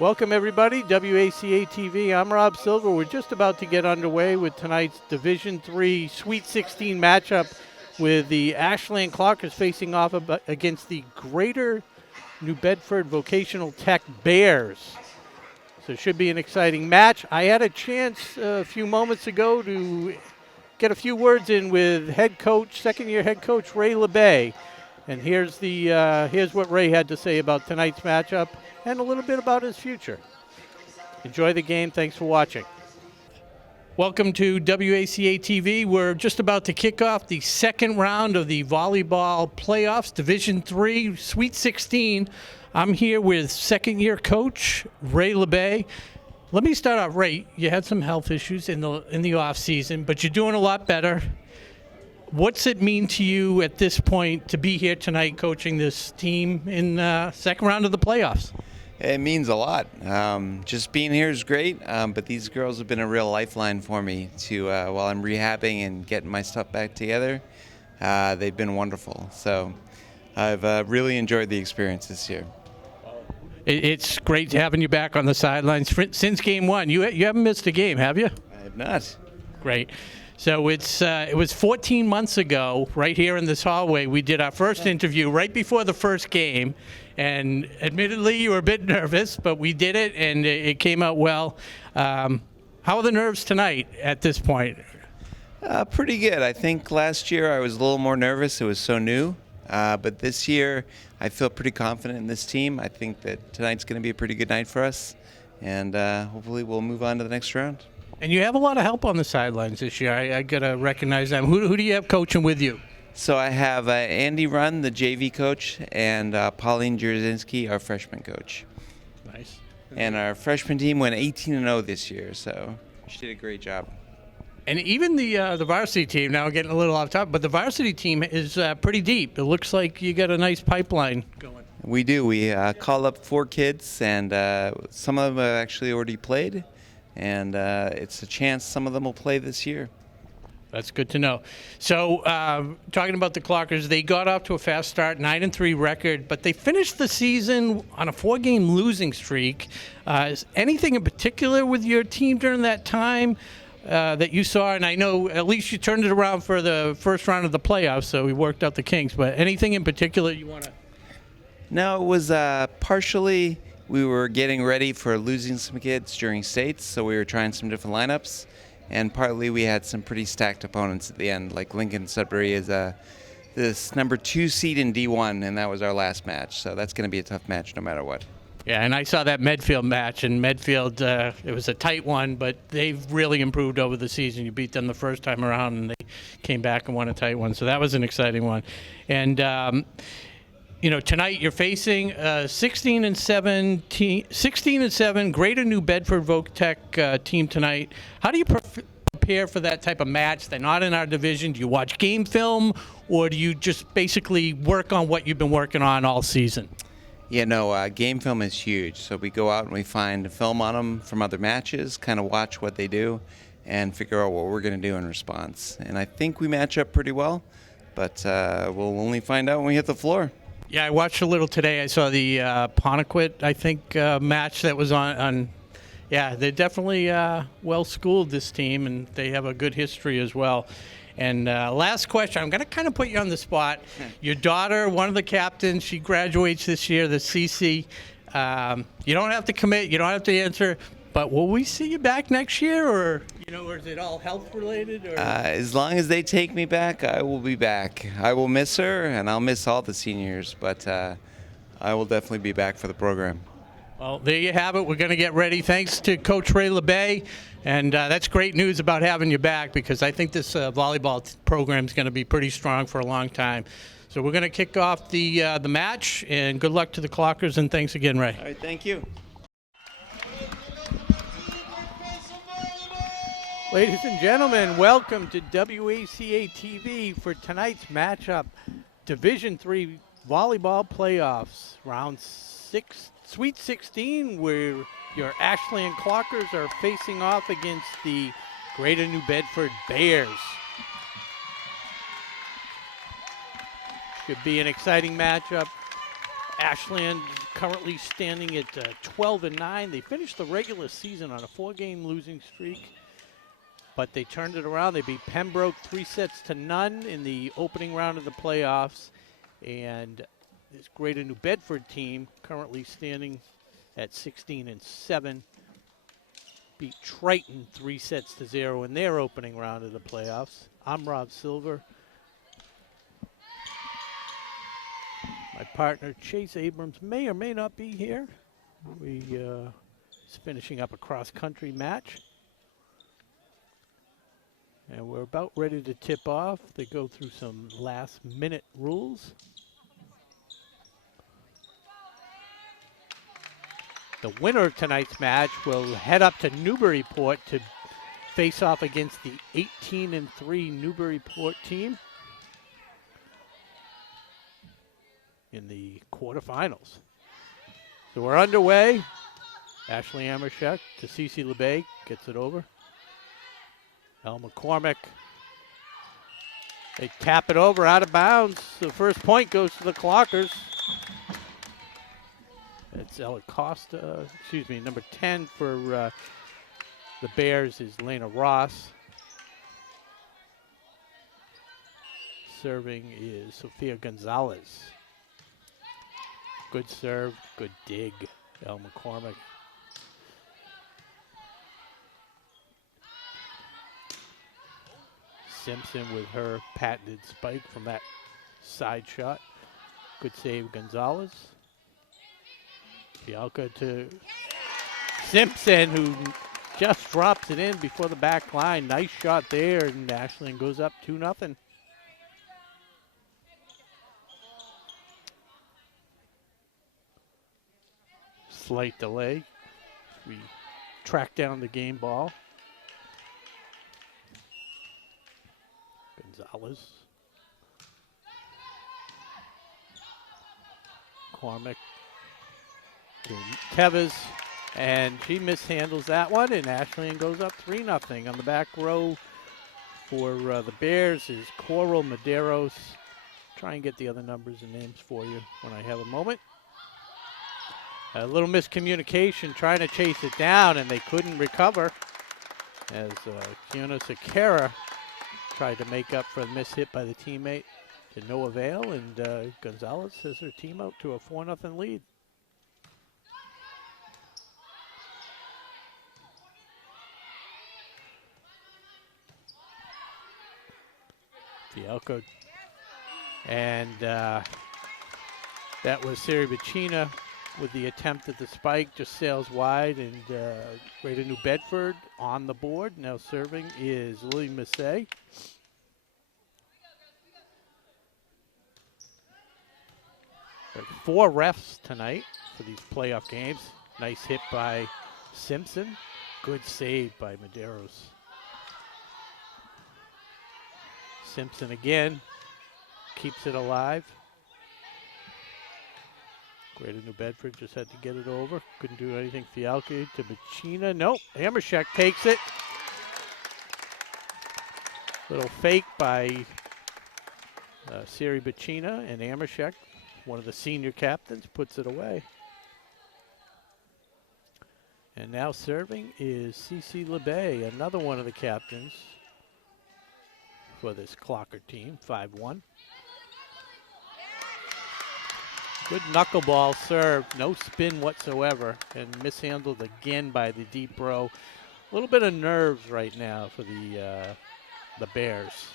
Welcome everybody, WACA-TV. I'm Rob Silver. We're just about to get underway with tonight's Division III Sweet 16 matchup with the Ashland Clockers facing off against the Greater New Bedford Vocational Tech Bears. So it should be an exciting match. I had a chance a few moments ago to get a few words in with second-year head coach Ray LeBay. And here's what Ray had to say about tonight's matchup and a little bit about his future. Enjoy the game. Thanks for watching. Welcome to WACA-TV. We're just about to kick off the second round of the volleyball playoffs, Division III, Sweet 16. I'm here with second-year coach Ray LeBay. Let me start off, Ray. You had some health issues in the off season, but you're doing a lot better. What's it mean to you at this point to be here tonight coaching this team in second round of the playoffs? It means a lot. Just being here is great, but these girls have been a real lifeline for me while I'm rehabbing and getting my stuff back together. They've been wonderful. So I've really enjoyed the experience this year. It's great having you back on the sidelines since game one. You haven't missed a game, have you? I have not. Great. So it was 14 months ago, right here in this hallway, we did our first interview right before the first game. And admittedly, you were a bit nervous, but we did it, and it came out well. How are the nerves tonight at this point? Pretty good. I think last year I was a little more nervous. It was so new. But this year I feel pretty confident in this team. I think that tonight's going to be a pretty good night for us. And hopefully we'll move on to the next round. And you have a lot of help on the sidelines this year. I got to recognize them. Who do you have coaching with you? So I have Andy Runn, the JV coach, and Pauline Jerzinski, our freshman coach. Nice. And our freshman team went 18-0 this year, so she did a great job. And even the varsity team, now getting a little off topic, but the varsity team is pretty deep. It looks like you got a nice pipeline going. We do. We call up 4 kids, and some of them have actually already played. And it's a chance some of them will play this year. That's good to know. So talking about the Clockers, they got off to a fast start, 9-3 record, but they finished the season on a 4-game losing streak. Is anything in particular with your team during that time that you saw? And I know at least you turned it around for the first round of the playoffs, so we worked out the kinks, but anything in particular you want to? No, it was partially we were getting ready for losing some kids during states, so we were trying some different lineups. And partly we had some pretty stacked opponents at the end, like Lincoln Sudbury is this number 2 seed in D1, and that was our last match. So that's going to be a tough match no matter what. Yeah, and I saw that Medfield match, and Medfield, it was a tight one, but they've really improved over the season. You beat them the first time around, and they came back and won a tight one. So that was an exciting one. And tonight you're facing 16-7 Greater New Bedford Voc Tech team tonight. How do you prepare for that type of match? They're not in our division. Do you watch game film, or do you just basically work on what you've been working on all season? Yeah, no, game film is huge. So we go out and we find film on them from other matches, kind of watch what they do, and figure out what we're going to do in response. And I think we match up pretty well, but we'll only find out when we hit the floor. Yeah, I watched a little today. I saw the Ponequid, I think, match that was on. Yeah, they're definitely well-schooled, this team, and they have a good history as well. And last question, I'm going to kind of put you on the spot. Your daughter, one of the captains, she graduates this year, the CC. You don't have to commit. You don't have to answer. But will we see you back next year, or is it all health-related? Or? As long as they take me back, I will be back. I will miss her, and I'll miss all the seniors, but I will definitely be back for the program. Well, there you have it. We're going to get ready. Thanks to Coach Ray LeBay, and that's great news about having you back, because I think this volleyball program is going to be pretty strong for a long time. So we're going to kick off the match, and good luck to the Clockers, and thanks again, Ray. All right, thank you. Ladies and gentlemen, welcome to WACA-TV for tonight's matchup, Division III Volleyball Playoffs, Round 6, Sweet 16, where your Ashland Clockers are facing off against the Greater New Bedford Bears. Should be an exciting matchup. Ashland currently standing at 12-9. They finished the regular season on a 4-game losing streak, but they turned it around. They beat Pembroke 3-0 in the opening round of the playoffs. And this Greater New Bedford team, currently standing at 16-7, beat Triton 3-0 in their opening round of the playoffs. I'm Rob Silver. My partner Chase Abrams may or may not be here. He's finishing up a cross-country match. And we're about ready to tip off. They go through some last-minute rules. The winner of tonight's match will head up to Newburyport to face off against the 18-3 Newburyport team in the quarterfinals. So we're underway. Ashley Amershek to Cece LeBay, gets it over. El McCormick. They tap it over out of bounds. The first point goes to the Clockers. It's Ella Costa, number 10 for the Bears is Lena Ross. Serving is Sofia Gonzalez. Good serve, good dig, El McCormick. Simpson with her patented spike from that side shot. Good save, Gonzalez. Fialka to Simpson, who just drops it in before the back line. Nice shot there, and Ashland goes up 2-0. Slight delay. We track down the game ball. Gonzalez. Cormick. Tevez, and she mishandles that one, and Ashland goes up 3-0. On the back row for the Bears is Coral Medeiros. Try and get the other numbers and names for you when I have a moment. A little miscommunication trying to chase it down, and they couldn't recover as Kiona Sakara tried to make up for the miss hit by the teammate to no avail, and Gonzalez has her team out to a 4-0 lead. Fialco, and that was Siri Bacina with the attempt at the spike, just sails wide, and Greater New Bedford on the board. Now serving is Lily Massey. There are 4 refs tonight for these playoff games. Nice hit by Simpson. Good save by Medeiros. Simpson again, keeps it alive. Greater New Bedford just had to get it over. Couldn't do anything. Fialke to Bacina. Nope, Amershek takes it. Little fake by Siri Bacina, and Amershek, one of the senior captains, puts it away. And now serving is Cece LeBay, another one of the captains for this Clocker team, 5-1. Good knuckleball serve, no spin whatsoever, and mishandled again by the deep row. A little bit of nerves right now for the Bears.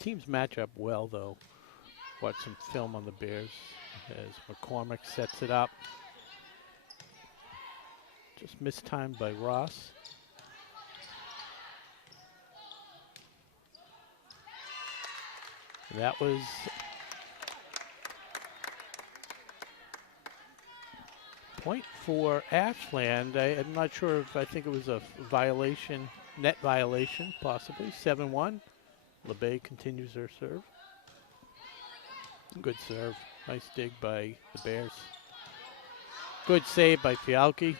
Teams match up well, though. Watch some film on the Bears as McCormick sets it up. Just mistimed by Ross. That was point for Ashland. I'm not sure if I think it was a violation, net violation, possibly. 7-1. LeBay continues her serve. Good serve. Nice dig by the Bears. Good save by Fialke.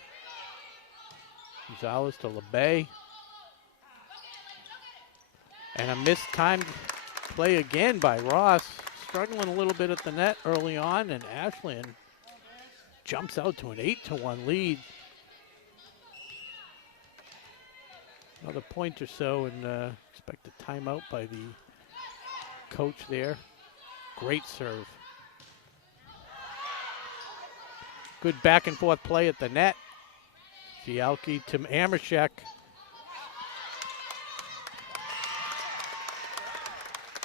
Gonzalez to LeBay. And a mistimed play again by Ross. Struggling a little bit at the net early on, and Ashland jumps out to an 8-1 lead. Another point or so, and expect a timeout by the coach there. Great serve. Good back and forth play at the net. Fialki to Amershek.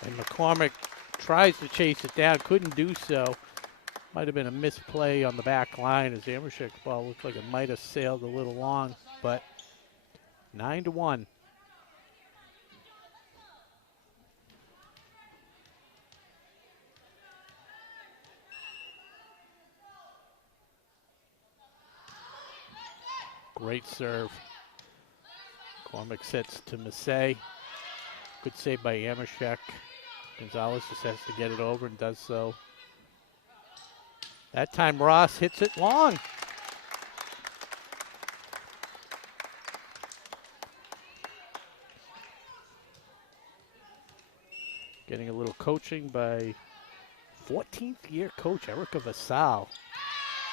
And McCormick tries to chase it down, couldn't do so. Might have been a misplay on the back line as Amershek's ball looked like it might have sailed a little long, but 9-1. Great serve. McCormick sets to Massey. Good save by Amershek. Gonzalez just has to get it over and does so. That time Ross hits it long. Getting a little coaching by 14th year coach Erica Vassal.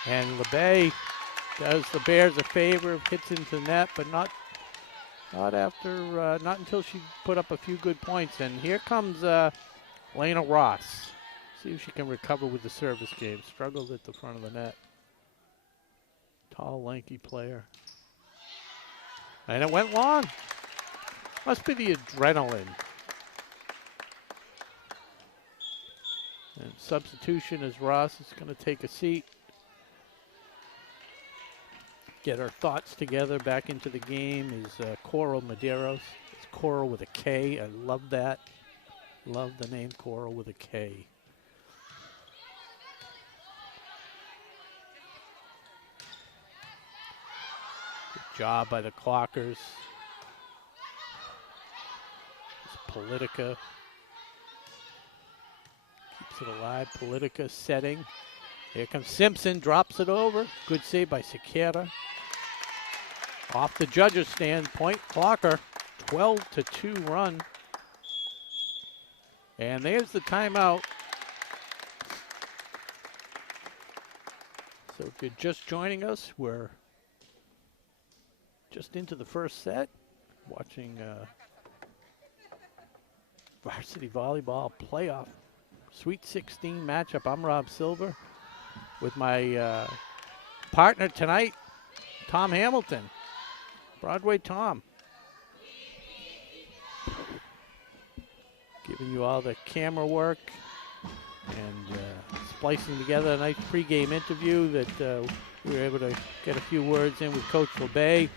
And LeBay does the Bears a favor, hits into the net, but not until she put up a few good points. And here comes Lena Ross. See if she can recover with the service game. Struggled at the front of the net. Tall, lanky player. And it went long. Must be the adrenaline. And substitution as Ross is going to take a seat. Get her thoughts together back into the game is Coral Medeiros. It's Coral with a K. I love that. Love the name Coral with a K. Good job by the Clockers. It's Politica. Keeps it alive. Politica setting. Here comes Simpson. Drops it over. Good save by Sequeira. Off the judges' stand. Point Clocker. 12-2 run. And there's the timeout. So if you're just joining us, we're just into the first set, watching varsity volleyball playoff Sweet 16 matchup. I'm Rob Silver with my partner tonight, Tom Hamilton, Broadway Tom. Giving you all the camera work and splicing together a nice pregame interview that we were able to get a few words in with Coach LeBay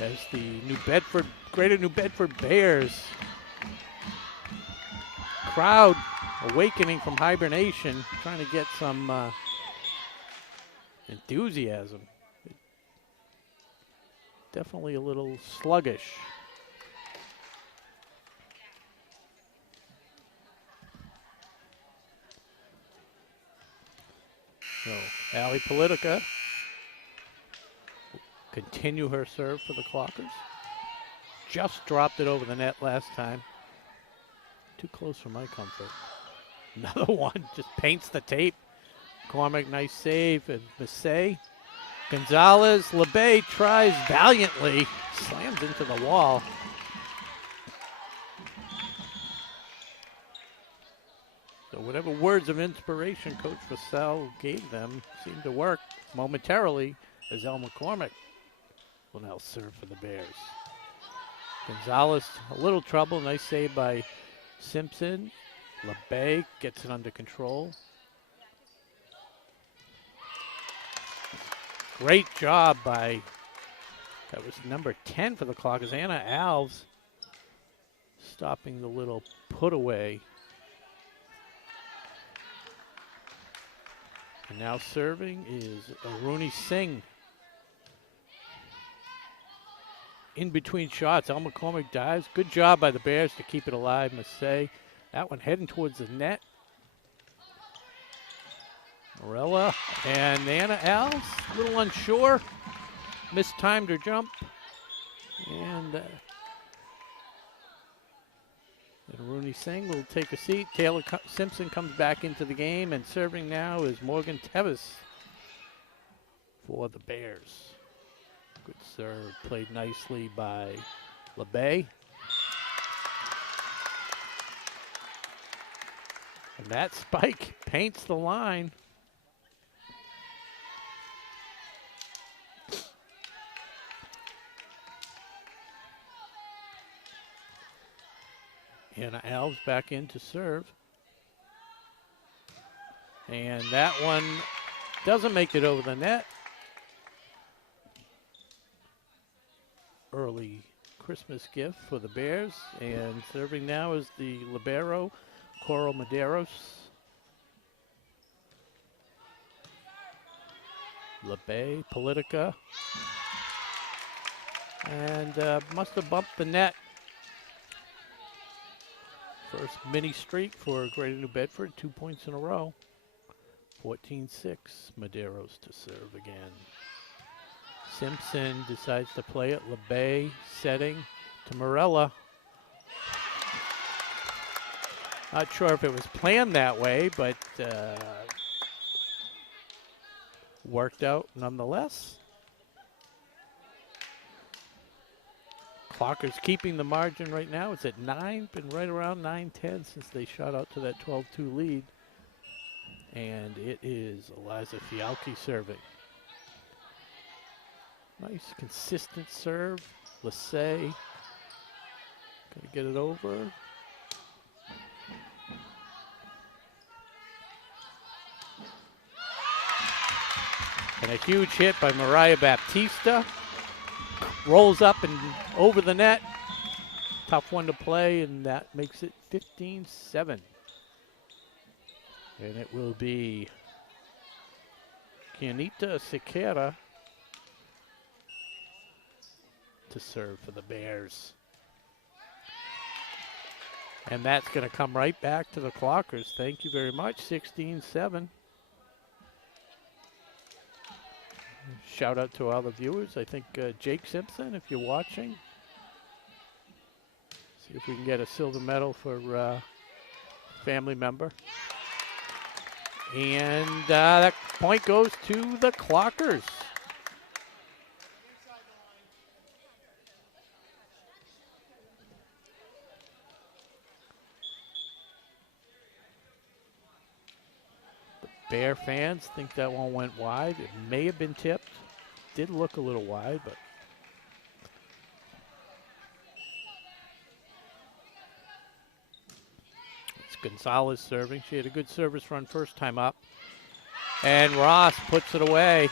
as the Greater New Bedford Bears crowd awakening from hibernation, trying to get some enthusiasm. Definitely a little sluggish. So, Allie Politica continue her serve for the Clockers. Just dropped it over the net last time. Too close for my comfort. Another one just paints the tape. Cormac, nice save. And Massey. Gonzalez, LeBay tries valiantly. Slams into the wall. So whatever words of inspiration Coach Vassell gave them seemed to work momentarily as El McCormick will now serve for the Bears. Gonzalez, a little trouble. Nice save by Simpson. LeBay gets it under control. Great job by, that was number 10 for the Clockers, Anna Alves, stopping the little put away. And now serving is Aruni Singh. In between shots, El McCormick dives. Good job by the Bears to keep it alive, Massey. That one heading towards the net. Morella and Anna Alves, a little unsure. Mistimed her jump. And And Rooney Singh will take a seat. Taylor Simpson comes back into the game, and serving now is Morgan Tevis for the Bears. Good serve, played nicely by LeBay. And that spike paints the line. Anna Alves back in to serve. And that one doesn't make it over the net. Early Christmas gift for the Bears. And serving now is the libero, Coral Medeiros. LeBay, Politica. And must have bumped the net. First mini streak for Greater New Bedford, 2 points in a row. 14-6, Medeiros to serve again. Simpson decides to play it. LeBay setting to Morella. Not sure if it was planned that way, but worked out nonetheless. Clockers keeping the margin right now. It's at 9, been right around 9-10 since they shot out to that 12-2 lead. And it is Eliza Fialki serving. Nice consistent serve. Lassay gonna get it over. And a huge hit by Mariah Baptista. Rolls up and over the net. Tough one to play, and that makes it 15-7. And it will be Kianita Sequeira to serve for the Bears. And that's going to come right back to the Clockers. Thank you very much, 16-7. Shout out to all the viewers. I think Jake Simpson, if you're watching. See if we can get a silver medal for family member. And that point goes to the Clockers. Bear fans think that one went wide. It may have been tipped. Did look a little wide, but it's Gonzalez serving. She had a good service run first time up. And Ross puts it away.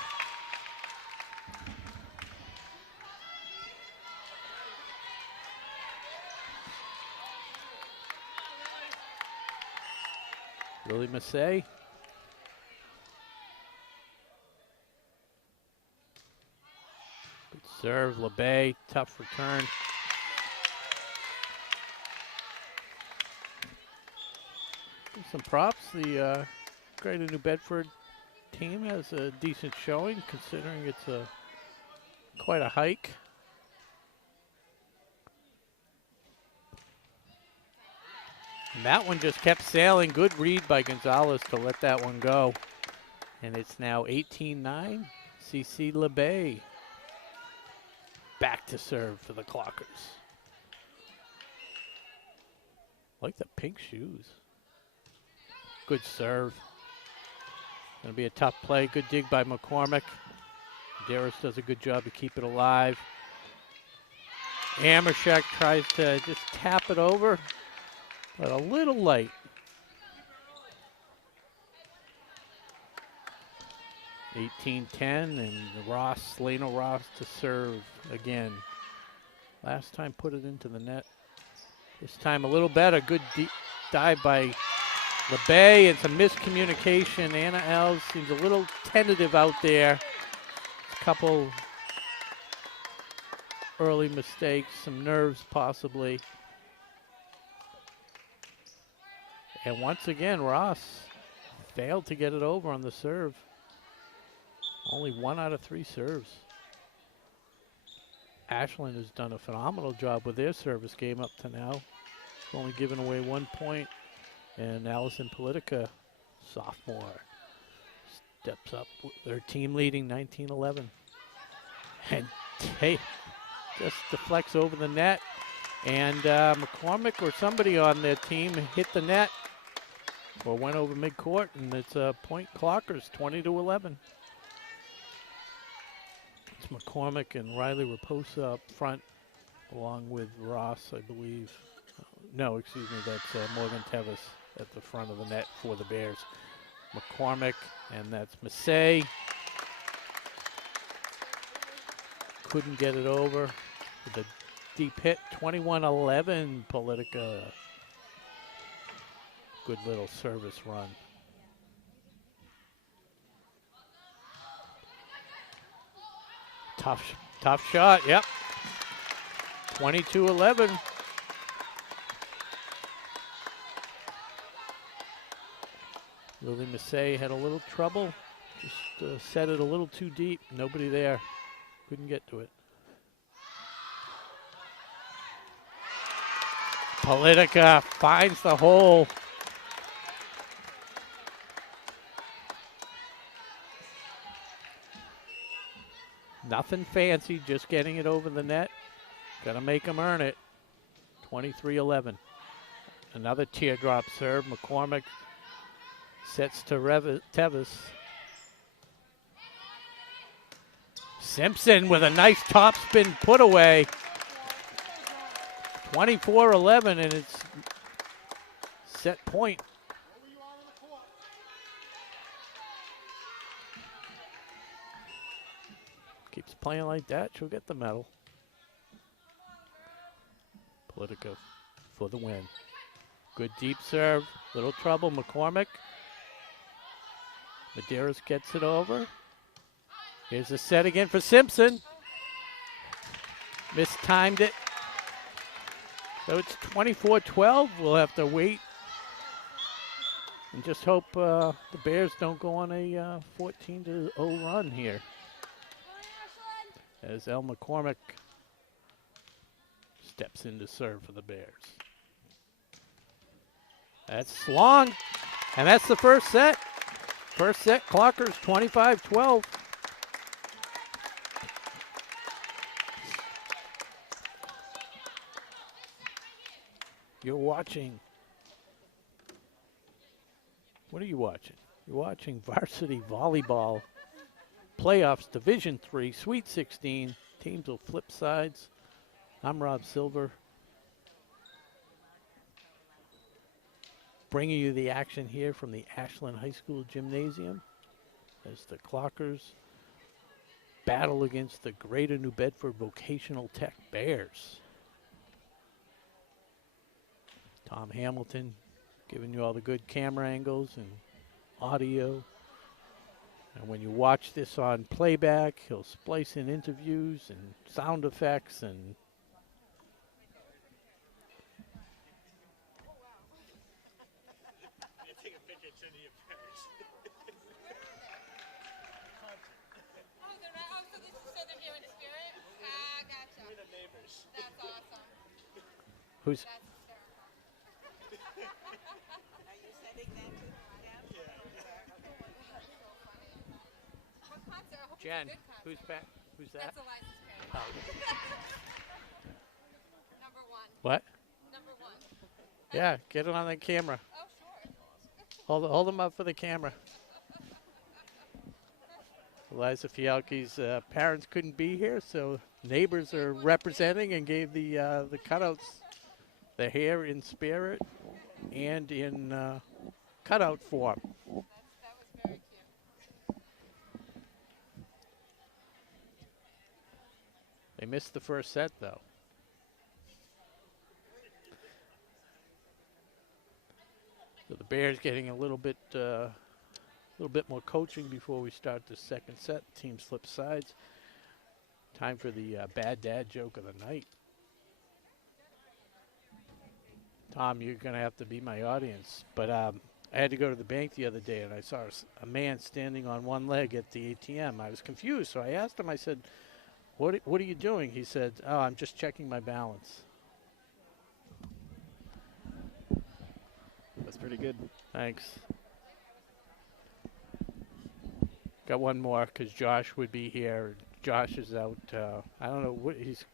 Lily Massey. Serve, LeBay, tough return. Some props. The Greater New Bedford team has a decent showing, considering it's quite a hike. And that one just kept sailing. Good read by Gonzalez to let that one go. And it's now 18-9. CC LeBay back to serve for the Clockers. Like the pink shoes. Good serve. Gonna be a tough play. Good dig by McCormick. Darris does a good job to keep it alive. Amershek tries to just tap it over, but a little light. (18-10) and Lena Ross to serve again. Last time put it into the net. This time a little better. Good deep dive by LeBay and some miscommunication. Anna Alves seems a little tentative out there. A couple early mistakes, some nerves possibly. And once again, Ross failed to get it over on the serve. Only 1 out of 3 serves. Ashland has done a phenomenal job with their service game up to now. only giving away 1 point. And Allison Politica, sophomore, steps up with their team leading 19-11. And hey, just deflects over the net. And McCormick or somebody on their team hit the net or went over midcourt, and it's a point Clockers, 20-11. It's McCormick and Riley Raposa up front, along with Ross, I believe. No, excuse me, that's Morgan Tevis at the front of the net for the Bears. McCormick, and that's Massey. Couldn't get it over with a deep hit, 21-11, Politica. Good little service run. Tough shot, yep. 22-11. Lily Massey had a little trouble. Just set it a little too deep. Nobody there. Couldn't get to it. Politica finds the hole. Nothing fancy, just getting it over the net. Gonna make them earn it. 23-11. Another teardrop serve. McCormick sets to Tevis. Simpson with a nice topspin put away. 24-11, and it's set point. Keeps playing like that, she'll get the medal. Politica for the win. Good deep serve, little trouble, McCormick. Medeiros gets it over. Here's the set again for Simpson. Mistimed it. So it's 24-12. We'll have to wait and just hope the Bears don't go on a 14-0 run here. As El McCormick steps in to serve for the Bears. That's long, and that's the first set. First set, Clockers 25-12. You're watching. What are you watching? You're watching varsity volleyball playoffs, Division III, Sweet 16. Teams will flip sides. I'm Rob Silver, bringing you the action here from the Ashland High School Gymnasium as the Clockers battle against the Greater New Bedford Vocational Tech Bears. Tom Hamilton giving you all the good camera angles and audio. And when you watch this on playback, he'll splice in interviews and sound effects and That's awesome. who's That's hysterical. Are you setting that to them? What concert? I hope Jen? it's a good concert. Who's back? Who's that? That's Eliza's parents. Oh. Number one. What? Number one. Yeah, get it on the camera. Oh, sure. Hold them up for the camera. Eliza Fialki's parents couldn't be here, so neighbors are representing and gave the cutouts, the hair in spirit and in cutout form. That was very cute. They missed the first set, though. So the Bears getting a little bit more coaching before we start the second set. Teams flip sides. Time for the bad dad joke of the night. Tom, you're going to have to be my audience. But I had to go to the bank the other day, and I saw a man standing on one leg at the ATM. I was confused, so I asked him, I said, what are you doing? He said, oh, I'm just checking my balance. That's pretty good. Thanks. Got one more because Josh would be here. Josh is out. I don't know what he's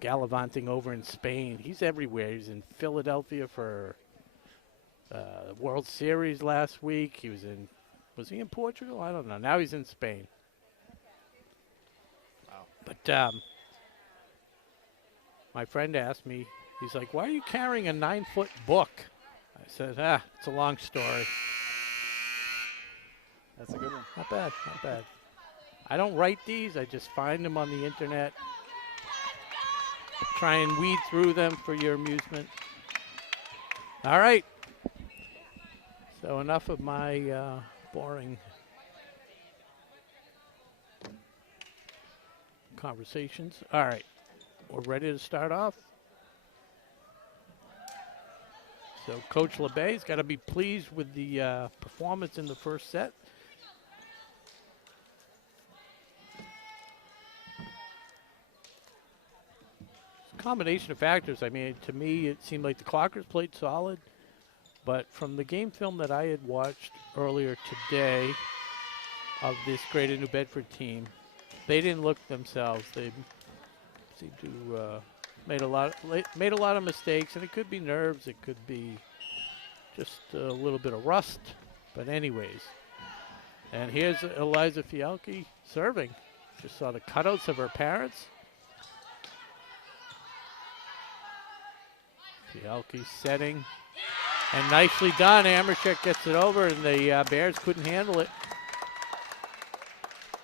gallivanting over in Spain. He's everywhere. He's in Philadelphia for World Series last week. Was he in Portugal? I don't know. Now he's in Spain. Wow. But my friend asked me, he's like, why are you carrying a 9-foot book? I said, it's a long story. That's a good one. Not bad, not bad. I don't write these. I just find them on the internet. Try and weed through them for your amusement. All right. So enough of my boring conversations. All right. We're ready to start off. So Coach LeBay's got to be pleased with the performance in the first set. Combination of factors. I mean, to me, it seemed like the Clockers played solid, but from the game film that I had watched earlier today of this Greater New Bedford team, they didn't look themselves. They seemed to made a lot of mistakes, and it could be nerves, it could be just a little bit of rust. But anyways, and here's Eliza Fialke serving. Just saw the cutouts of her parents. Fialke setting, and nicely done. Amershek gets it over, and the Bears couldn't handle it.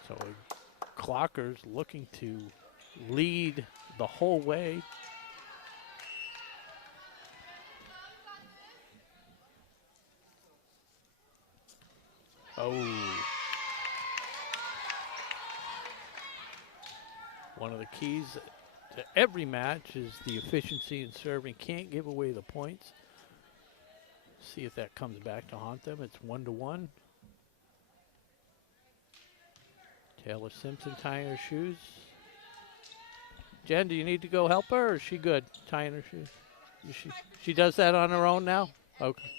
So Clockers looking to lead the whole way. Oh. One of the keys to every match is the efficiency in serving. Can't give away the points. See if that comes back to haunt them. It's 1-1. Taylor Simpson tying her shoes. Jen, do you need to go help her, or is she good tying her shoes? She does that on her own now? Okay.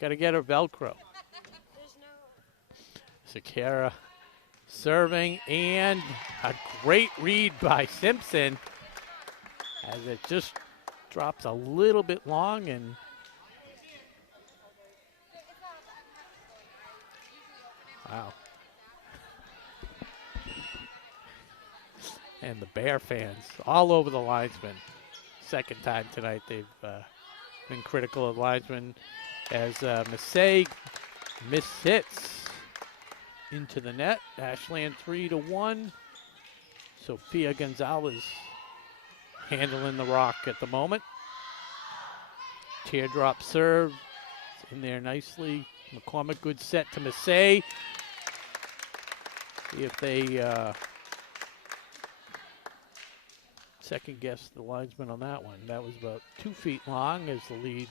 Got to get her Velcro. Sakara serving, and a great read by Simpson as it just drops a little bit long, and wow. And the Bear fans all over the linesman. Second time tonight they've been critical of linesmen as Massey mishits into the net. Ashland 3-1. Sophia Gonzalez handling the rock at the moment. Teardrop serve. It's in there nicely. McCormick, good set to Massey. See if they second guess the linesman on that one. That was about 2 feet long as the lead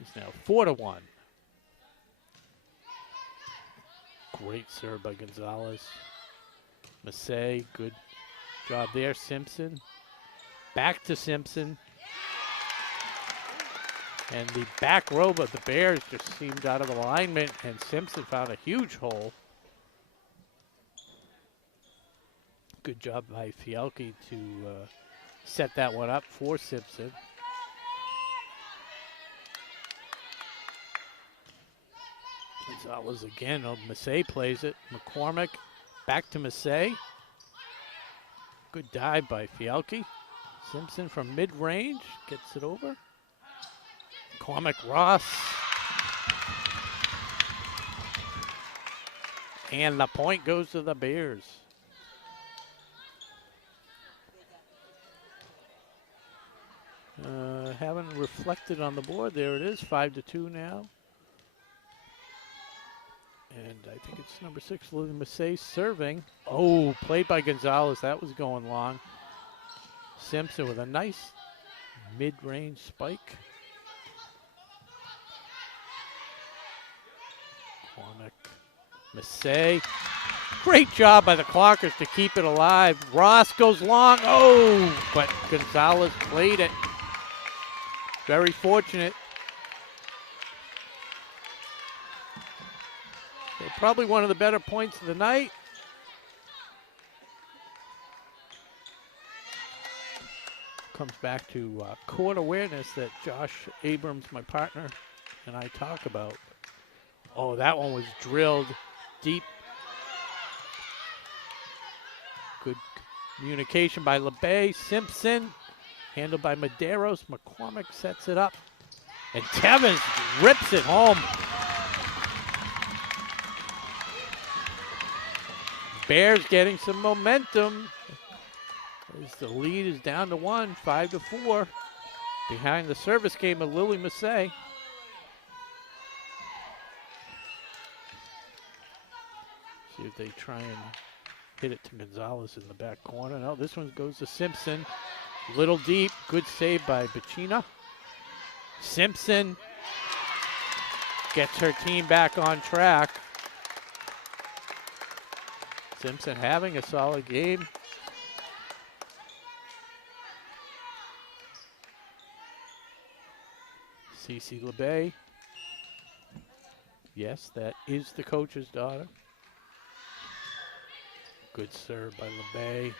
is now 4-1. Great serve by Gonzalez. Massey, good job there. Simpson. Back to Simpson. And the back row of the Bears just seemed out of alignment, and Simpson found a huge hole. Good job by Fialke to set that one up for Simpson. Gonzalez again. Oh, Massey plays it. McCormick back to Massey. Good dive by Fialke. Simpson from mid-range gets it over. McCormick Ross. And the point goes to the Bears. Haven't reflected on the board. There it is, 5-2 now. And I think it's number 6, Lily Massey serving. Oh, played by Gonzalez. That was going long. Simpson with a nice mid-range spike. McCormick, Massey. Great job by the Clockers to keep it alive. Ross goes long. Oh, but Gonzalez played it. Very fortunate. So probably one of the better points of the night. Comes back to court awareness that Josh Abrams, my partner, and I talk about. Oh, that one was drilled deep. Good communication by LeBay. Simpson, handled by Medeiros. McCormick sets it up. And Tevez rips it home. Bears getting some momentum. As the lead is down to 1, 5-4. Behind the service game of Lily Massey. See if they try and hit it to Gonzalez in the back corner. No, this one goes to Simpson. Little deep, good save by Bacina. Simpson gets her team back on track. Simpson having a solid game. Cece LeBay. Yes, that is the coach's daughter. Good serve by LeBay.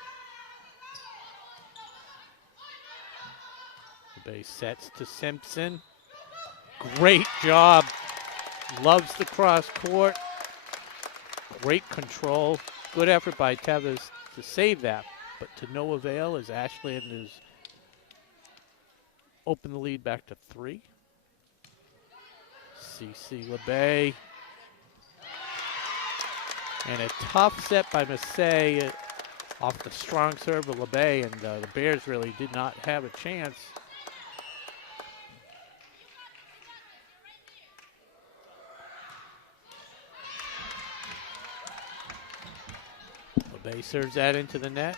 LeBay sets to Simpson. Great job. Loves the cross court. Great control. Good effort by Tevez to save that, but to no avail as Ashland has opened the lead back to 3. CC LeBay. And a tough set by Massey off the strong serve of LeBay, and the Bears really did not have a chance. LeBay serves that into the net.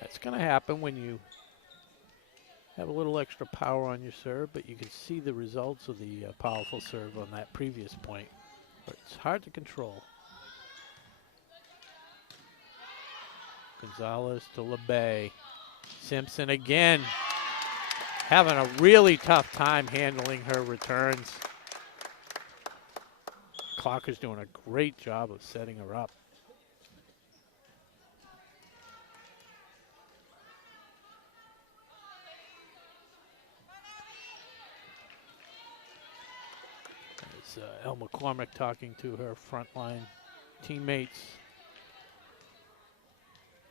That's going to happen when you have a little extra power on your serve, but you can see the results of the powerful serve on that previous point. But it's hard to control. Gonzalez to LeBay. Simpson again having a really tough time handling her returns. Clocker's doing a great job of setting her up. El McCormick talking to her frontline teammates,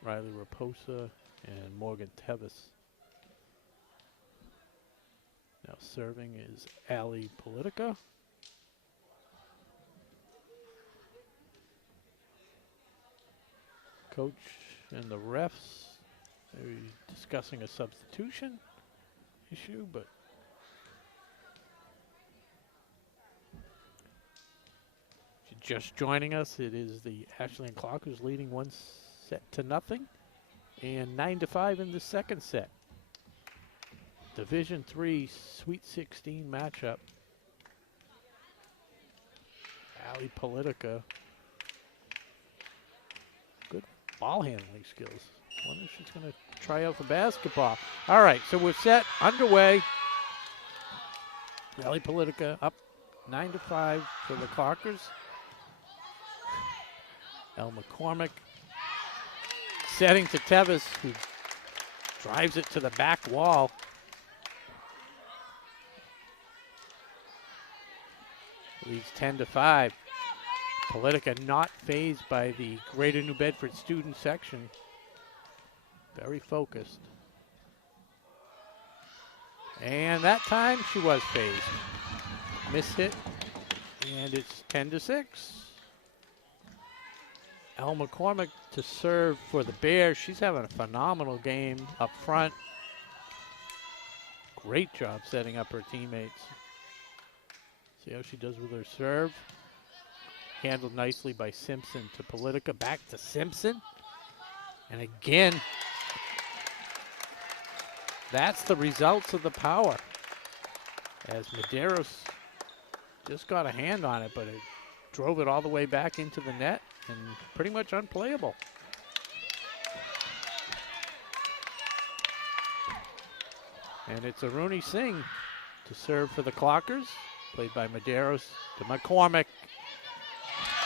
Riley Raposa and Morgan Tevis. Now serving is Allie Politica. Coach and the refs, maybe discussing a substitution issue, but just joining us, it is the Ashland Clockers leading 1-0, and 9-5 in the second set. Division III Sweet 16 matchup. Allie Politica. Good ball handling skills. Wonder if she's going to try out for basketball. All right, so we're set underway. Allie Politica up 9-5 for the Clockers. El McCormick setting to Tevis, who drives it to the back wall. Leads 10-5. Politica not fazed by the Greater New Bedford student section. Very focused. And that time she was fazed. Miss hit, and it's 10-6. El McCormick to serve for the Bears. She's having a phenomenal game up front. Great job setting up her teammates. See how she does with her serve. Handled nicely by Simpson to Politica. Back to Simpson. And again, that's the results of the power. As Medeiros just got a hand on it, but it drove it all the way back into the net and pretty much unplayable. And it's Aruni Singh to serve for the Clockers, played by Medeiros to McCormick.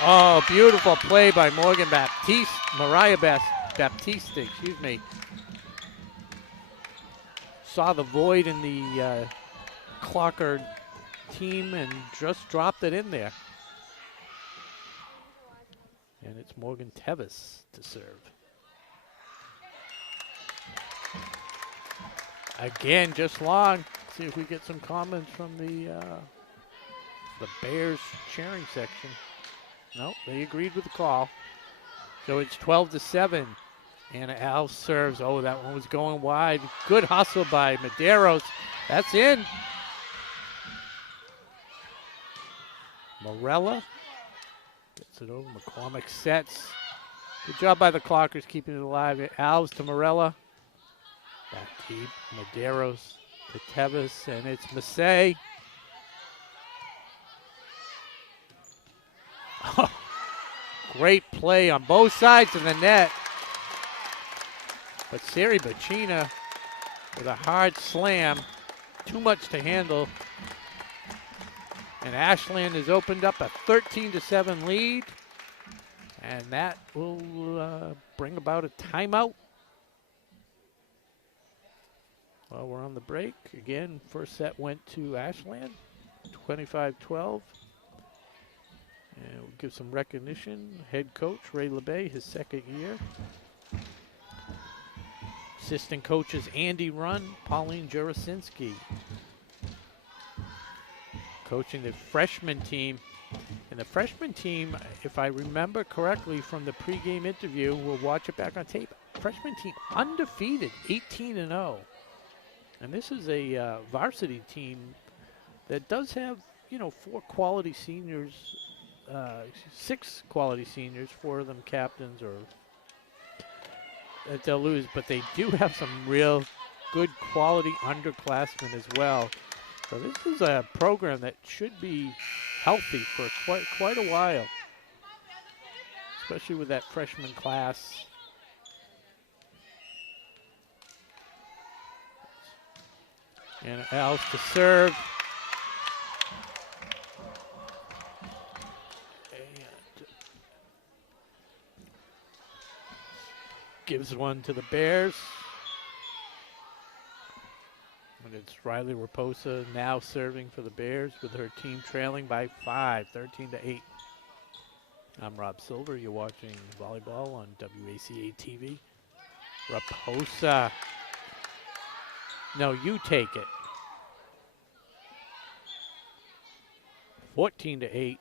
Oh, beautiful play by Mariah Baptiste, excuse me. Saw the void in the Clocker team and just dropped it in there. And it's Morgan Tevis to serve. Again, just long. See if we get some comments from the Bears cheering section. Nope, they agreed with the call. So it's 12-7. Anna Al serves. Oh, that one was going wide. Good hustle by Medeiros. That's in. Morella gets it over. McCormick sets. Good job by the Clockers keeping it alive. Alves to Morella. Back deep. Medeiros to Tevis, and it's Massey. Great play on both sides of the net. But Sari Bacina with a hard slam. Too much to handle. And Ashland has opened up a 13-7 lead. And that will bring about a timeout. Well, we're on the break. Again, first set went to Ashland, 25-12. And we'll give some recognition. Head coach Ray LeBay, his second year. Assistant coaches Andy Runn, Pauline Jurasinski. Coaching the freshman team. And the freshman team, if I remember correctly from the pregame interview, we'll watch it back on tape. Freshman team undefeated, 18-0. And this is a varsity team that does have, 4 quality seniors, 6 quality seniors, 4 of them captains or that they'll lose, but they do have some real good quality underclassmen as well. So this is a program that should be healthy for quite a while, especially with that freshman class. And Alves to serve. And gives one to the Bears. And it's Riley Raposa now serving for the Bears with her team trailing by 5, 13-8. I'm Rob Silver. You're watching Volleyball on WACA-TV. Raposa. No, you take it. 14-8.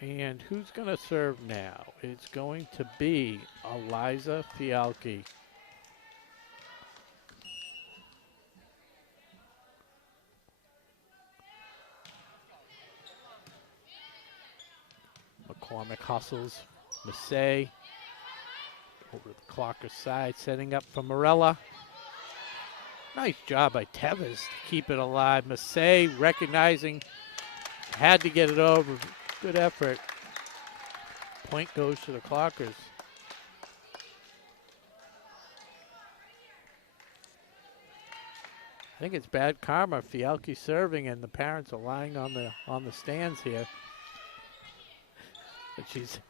And who's going to serve now? It's going to be Eliza Fialki. McCormick hustles. Massey over the Clocker side, setting up for Morella. Nice job by Tevis to keep it alive. Massey recognizing, had to get it over. Good effort. Point goes to the Clockers. I think it's bad karma. Fialki serving, and the parents are lying on the stands here. But she's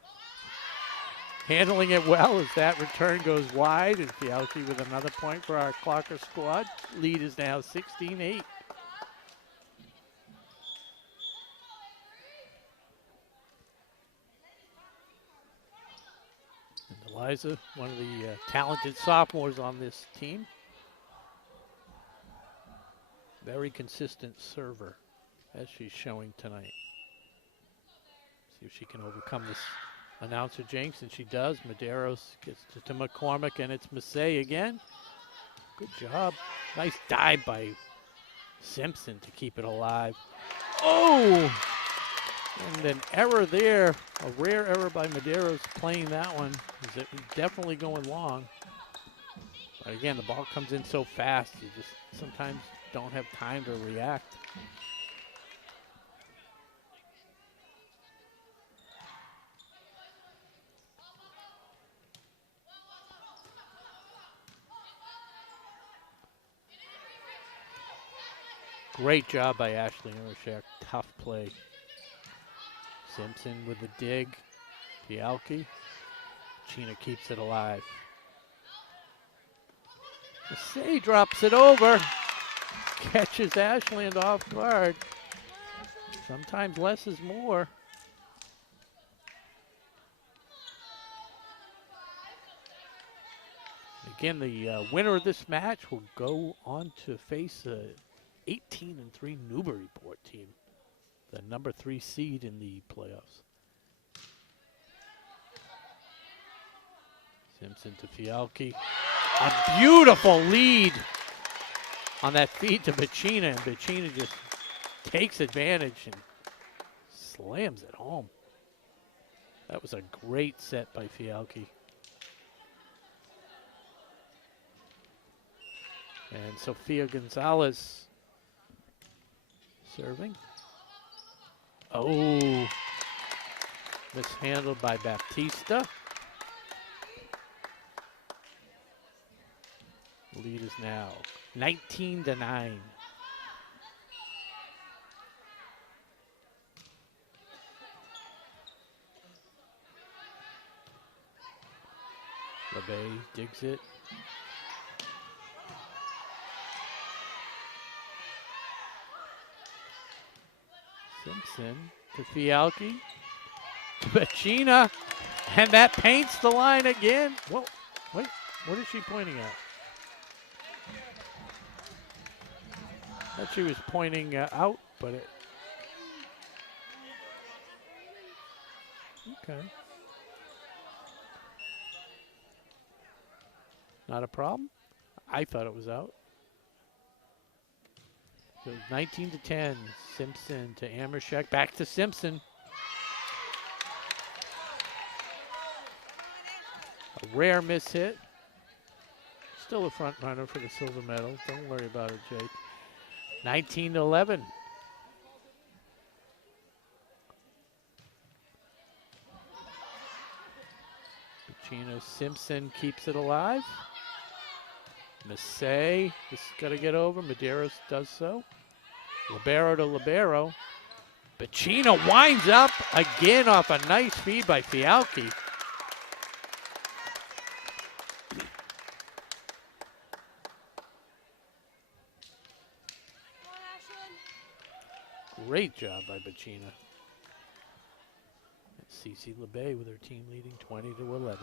handling it well as that return goes wide, and Fialki with another point for our Clocker squad. Lead is now 16-8. And Eliza, one of the talented sophomores on this team. Very consistent server, as she's showing tonight. See if she can overcome this announcer jinx, and she does. Medeiros gets to McCormick, and it's Massey again. Good job. Nice dive by Simpson to keep it alive. Oh! And an error there, a rare error by Medeiros playing that one. It was definitely going long. But again, the ball comes in so fast, you just sometimes don't have time to react. Great job by Ashley Urshak. Tough play. Simpson with the dig. Fialki. Chena keeps it alive. Say drops it over. Catches Ashland off guard. Sometimes less is more. Again, the winner of this match will go on to face a 18-3 Newburyport team, the number 3 seed in the playoffs. Simpson to Fialki. A beautiful lead on that feed to Bacina, and Bacina just takes advantage and slams it home. That was a great set by Fialki. And Sofia Gonzalez serving. Oh, mishandled by Baptista. Lead is now 19-9. LeBay digs it. Simpson to Fialki. Bacina. And that paints the line again. Whoa, wait, what is she pointing at? I thought she was pointing out, but it. Okay. Not a problem. I thought it was out. So 19-10. Simpson to Amershek. Back to Simpson. A rare miss hit. Still a front runner for the silver medal. Don't worry about it, Jake. 19-11. Bacina Simpson keeps it alive. Massey, this is got to get over. Medeiros does so. Libero to Libero. Bacina winds up again off a nice feed by Fialki. Great job by Bacina. Cece LeBay with her team leading 20-11.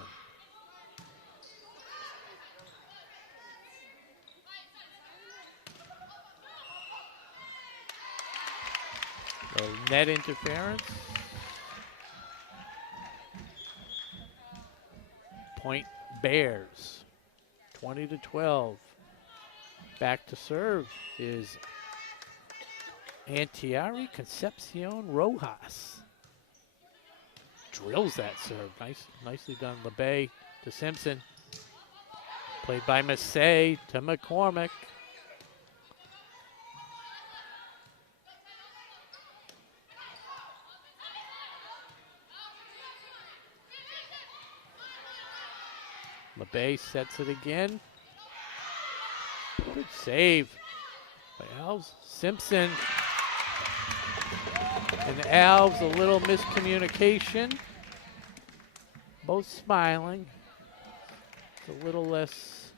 So net interference. Point Bears. 20-12. Back to serve is Antiari Concepcion Rojas. Drills that serve. Nicely done. LeBay to Simpson. Played by Massey to McCormick. LeBay sets it again. Good save by Alves. Simpson. And Alves, a little miscommunication. Both smiling. It's a little less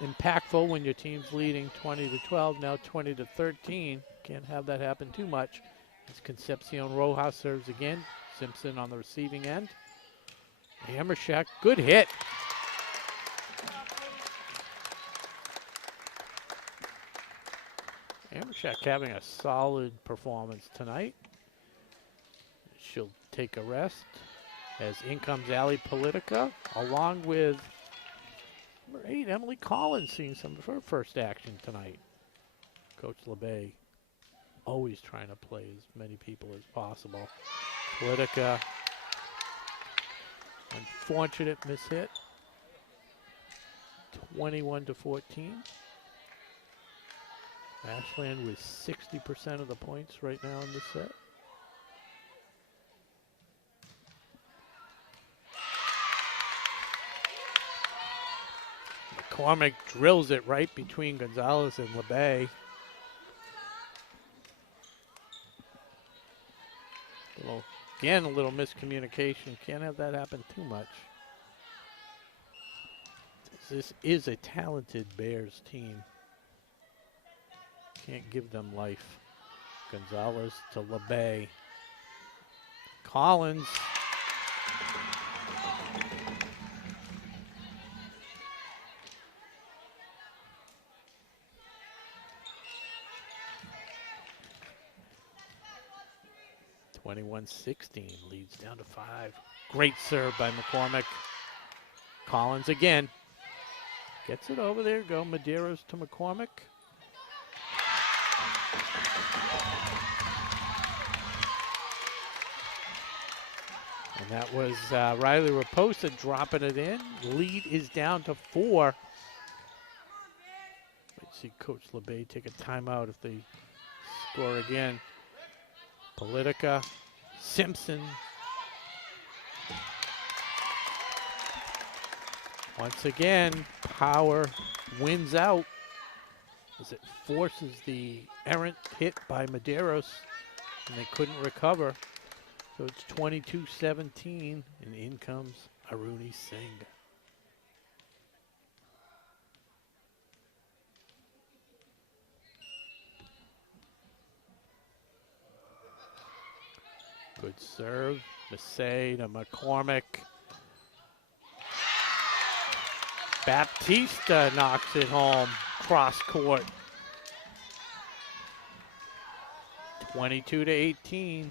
impactful when your team's leading 20-12, now 20-13. Can't have that happen too much. As Concepcion Rojas serves again. Simpson on the receiving end. Amershek, good hit. Amershek having a solid performance tonight. She'll take a rest as in comes Ali Politica, along with number 8, Emily Collins, seeing some of her first action tonight. Coach LeBay always trying to play as many people as possible. Politica, unfortunate mishit. 21-14. Ashland with 60% of the points right now in this set. McCormick drills it right between Gonzalez and LeBay. Well, again, a little miscommunication. Can't have that happen too much. This is a talented Bears team. Can't give them life. Gonzalez to LeBay. Collins. (21-16) leads down to 5. Great serve by McCormick. Collins again. Gets it over there. Go Medeiros to McCormick. And that was Riley Raposa dropping it in. Lead is down to 4. Let's see Coach LeBay take a timeout if they score again. Politica, Simpson. Once again, Power wins out as it forces the errant hit by Medeiros, and they couldn't recover. So it's 22-17, and in comes Aruni Singh. Good serve. Massey to McCormick. Baptista knocks it home. Cross court. 22-18.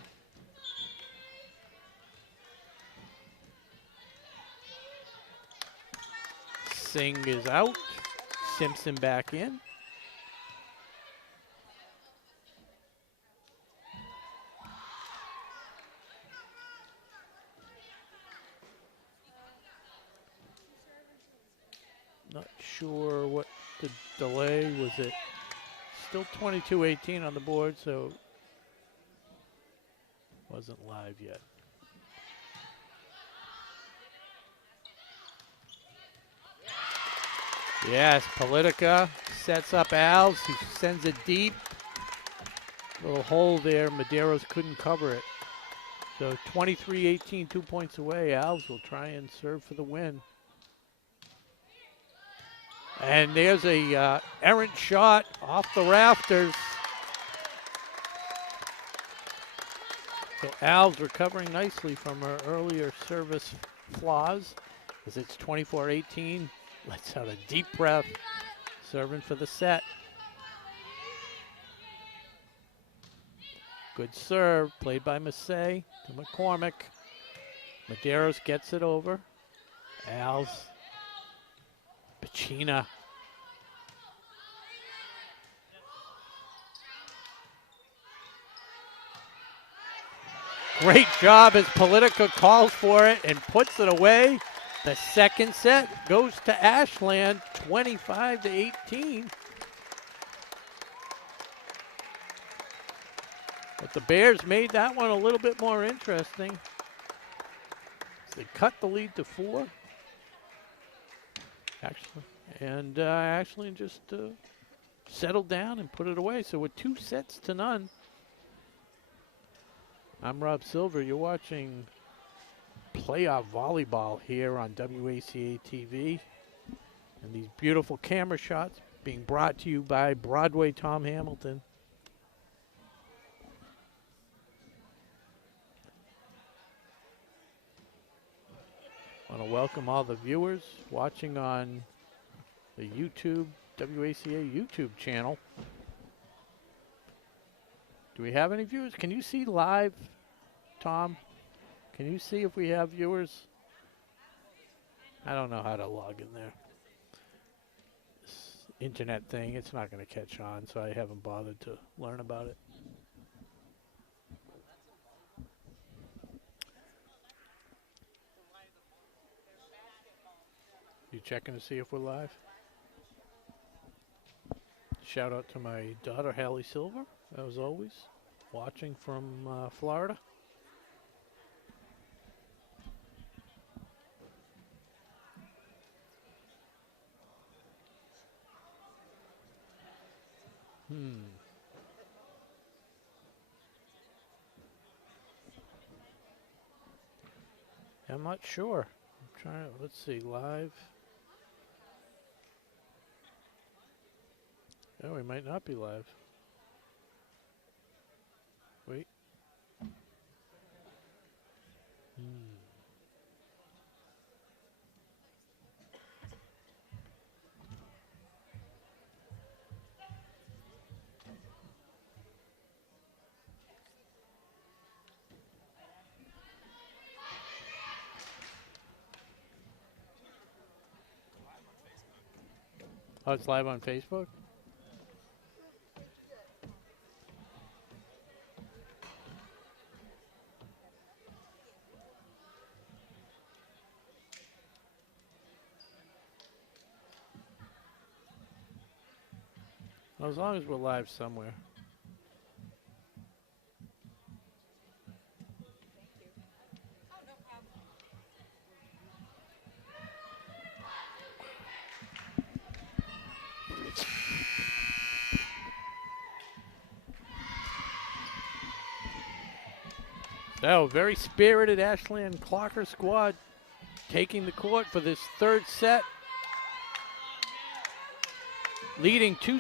Singh is out. Simpson back in. Not sure what the delay was. It still 22-18 on the board, so wasn't live yet. Yes, Politica sets up Alves. He sends it deep. Little hole there. Medeiros couldn't cover it. So 23-18, 2 points away. Alves will try and serve for the win. And there's a errant shot off the rafters. So Alves recovering nicely from her earlier service flaws as it's 24-18. Lets out a deep breath, serving for the set. Good serve, played by Massey to McCormick. Medeiros gets it over. Alves. Pacina. Great job as Politica calls for it and puts it away. The second set goes to Ashland, 25-18. But the Bears made that one a little bit more interesting. They cut the lead to 4. Ashland just settled down and put it away. So with 2-0. I'm Rob Silver. You're watching playoff volleyball here on WACA-TV. And these beautiful camera shots being brought to you by Broadway Tom Hamilton. I want to welcome all the viewers watching on the YouTube, WACA YouTube channel. Do we have any viewers? Can you see live, Tom? Can you see if we have viewers? I don't know how to log in there. This internet thing, it's not going to catch on, so I haven't bothered to learn about it. You checking to see if we're live? Shout out to my daughter, Hallie Silver, as always, watching from Florida. I'm not sure. I'm trying. Let's see. Live. Oh, we might not be live. Wait. Oh, it's live on Facebook? Well, as long as we're live somewhere. So, very spirited Ashland Clocker squad taking the court for this third set. Leading two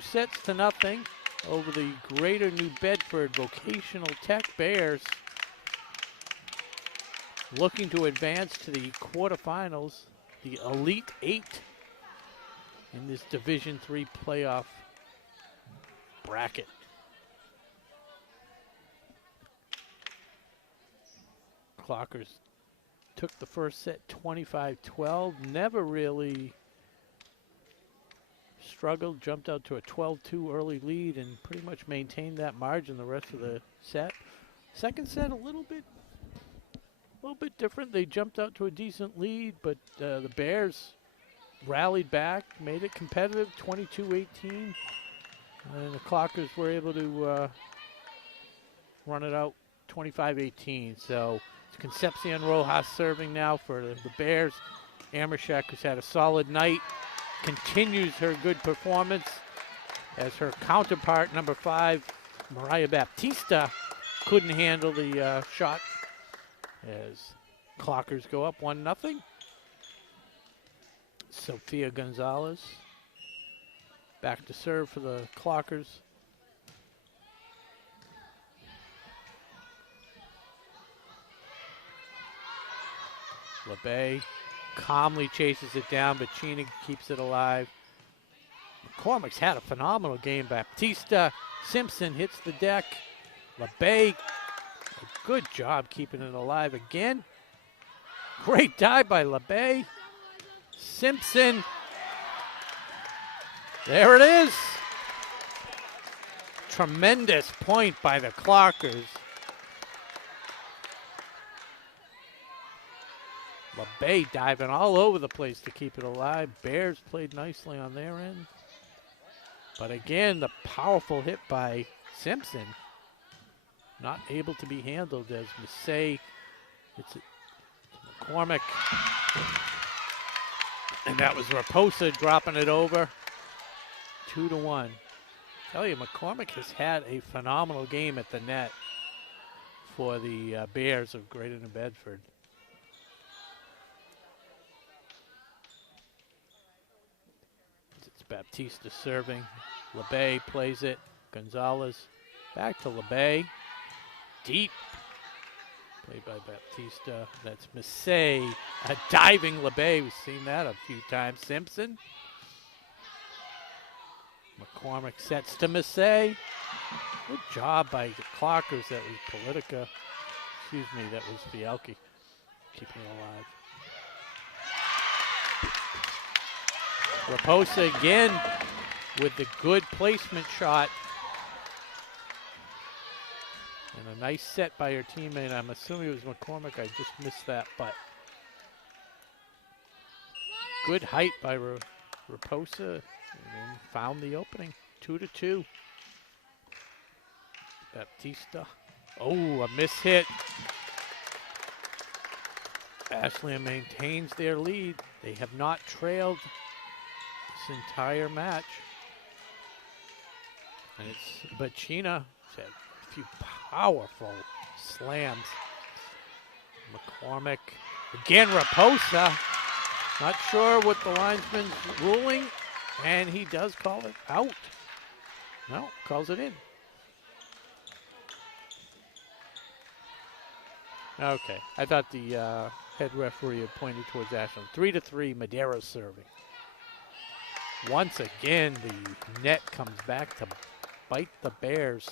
sets to nothing over the Greater New Bedford Vocational Tech Bears. Looking to advance to the quarterfinals, the Elite Eight in this Division III playoff bracket. Clockers took the first set 25-12, never really struggled, jumped out to a 12-2 early lead and pretty much maintained that margin the rest of the set. Second set a little bit different. They jumped out to a decent lead, but the Bears rallied back, made it competitive, 22-18. And the Clockers were able to run it out 25-18. So it's Concepcion Rojas serving now for the Bears. Amershek, who's had a solid night, continues her good performance as her counterpart, number 5, Mariah Baptista, couldn't handle the shot as Clockers go up 1-0. Sophia Gonzalez back to serve for the Clockers. LeBay calmly chases it down, but Chena keeps it alive. McCormick's had a phenomenal game. Baptista, Simpson hits the deck. LeBay, a good job keeping it alive again. Great dive by LeBay. Simpson, there it is. Tremendous point by the Clockers. LeBay diving all over the place to keep it alive. Bears played nicely on their end. But again, the powerful hit by Simpson. Not able to be handled as Massey hits it to McCormick. And that was Raposa dropping it over. 2-1. Tell you, McCormick has had a phenomenal game at the net for the Bears of Greater New Bedford. It's Baptista serving. LeBay plays it. Gonzalez back to LeBay. Deep. Played by Baptista. That's Massey. A diving LeBay. We've seen that a few times. Simpson. McCormick sets to Massey. Good job by the Clockers. That was Politica. Excuse me, that was Fialki. Keeping it alive. Raposa again with the good placement shot. And a nice set by her teammate. I'm assuming it was McCormick. I just missed that, but good height by Raposa. And then found the opening. 2-2. Baptista. Oh, a miss hit. Ashland maintains their lead. They have not trailed this entire match. And it's Bacina had a few powerful slams. McCormick. Again, Raposa. Not sure what the linesman's ruling, and he does call it out. No, calls it in. Okay, I thought the head referee had pointed towards Ashland. 3-3, Madera serving. Once again, the net comes back to bite the Bears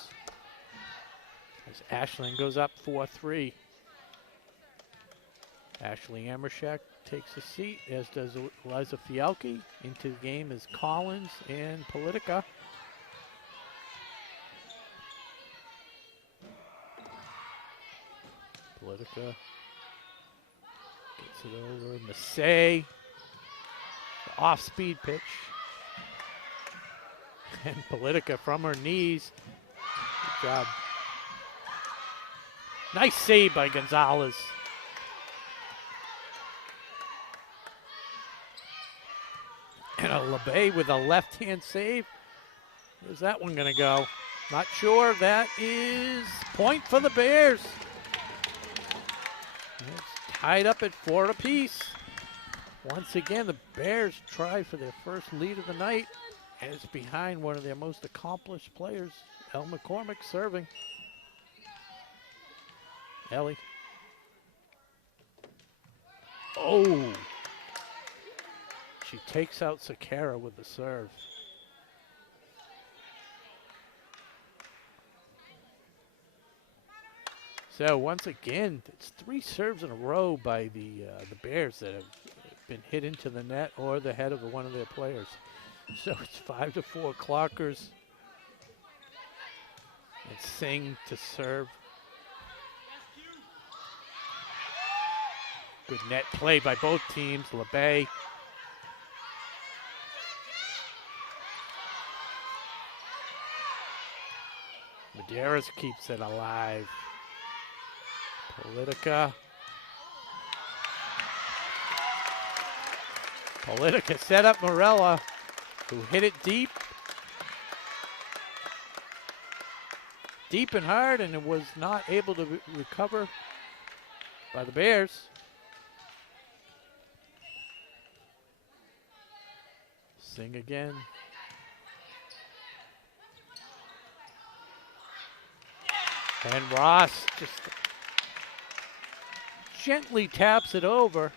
as Ashland goes up 4-3. Ashley Amershek takes a seat, as does Eliza Fialki. Into the game is Collins and Politica. Politica gets it over. Massey, the off-speed pitch. And Politica from her knees. Good job. Nice save by Gonzalez. And a LeBay with a left-hand save. Where's that one going to go? Not sure. That is point for the Bears. It's tied up at 4 apiece. Once again, the Bears try for their first lead of the night. And it's behind one of their most accomplished players, Elle McCormick, serving. Ellie. Oh! She takes out Sakara with the serve. So once again, it's 3 serves in a row by the Bears that have been hit into the net or the head of one of their players. So it's 5-4 Clockers. And Singh to serve. Good net play by both teams. LeBay. Medeiros keeps it alive. Politica. Politica set up Morella, who hit it deep. Deep and hard, and it was not able to recover by the Bears. Sing again. And Ross just gently taps it over,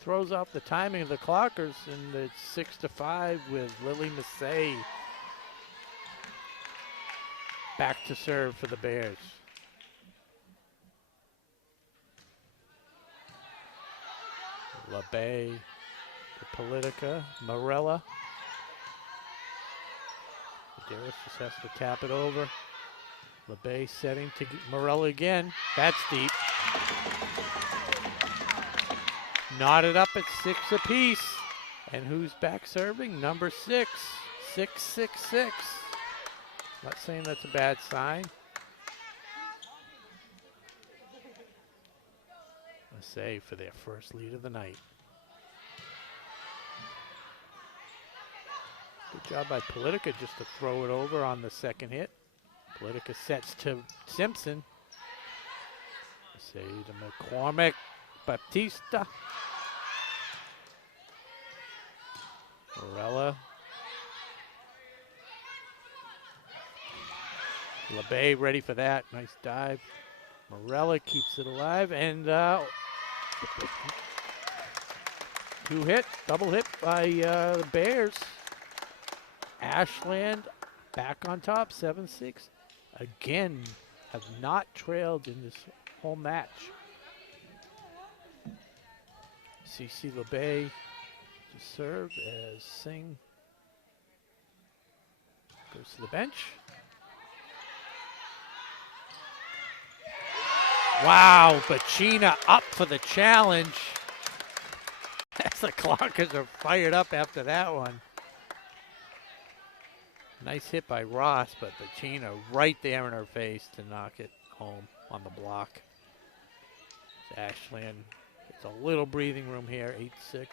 throws off the timing of the Clockers, and it's 6-5 with Lily Massey back to serve for the Bears. LeBay to Politica, Morella. Medeiros just has to tap it over. LeBay setting to Morella again. That's deep. Knotted up at 6 apiece. And who's back serving? Number 6. 6-6-6. Not saying that's a bad sign. A save for their first lead of the night. Good job by Politica just to throw it over on the second hit. Politica sets to Simpson. Say to McCormick. Baptista. Morella. LeBay ready for that. Nice dive. Morella keeps it alive. And double hit by the Bears. Ashland back on top, 7-6. Again, have not trailed in this whole match. CC LeBay to serve as Singh goes to the bench. Wow, Bacina up for the challenge. As the Clockers are fired up after that one. Nice hit by Ross, but Bacina right there in her face to knock it home on the block. Ashland gets a little breathing room here, 8-6.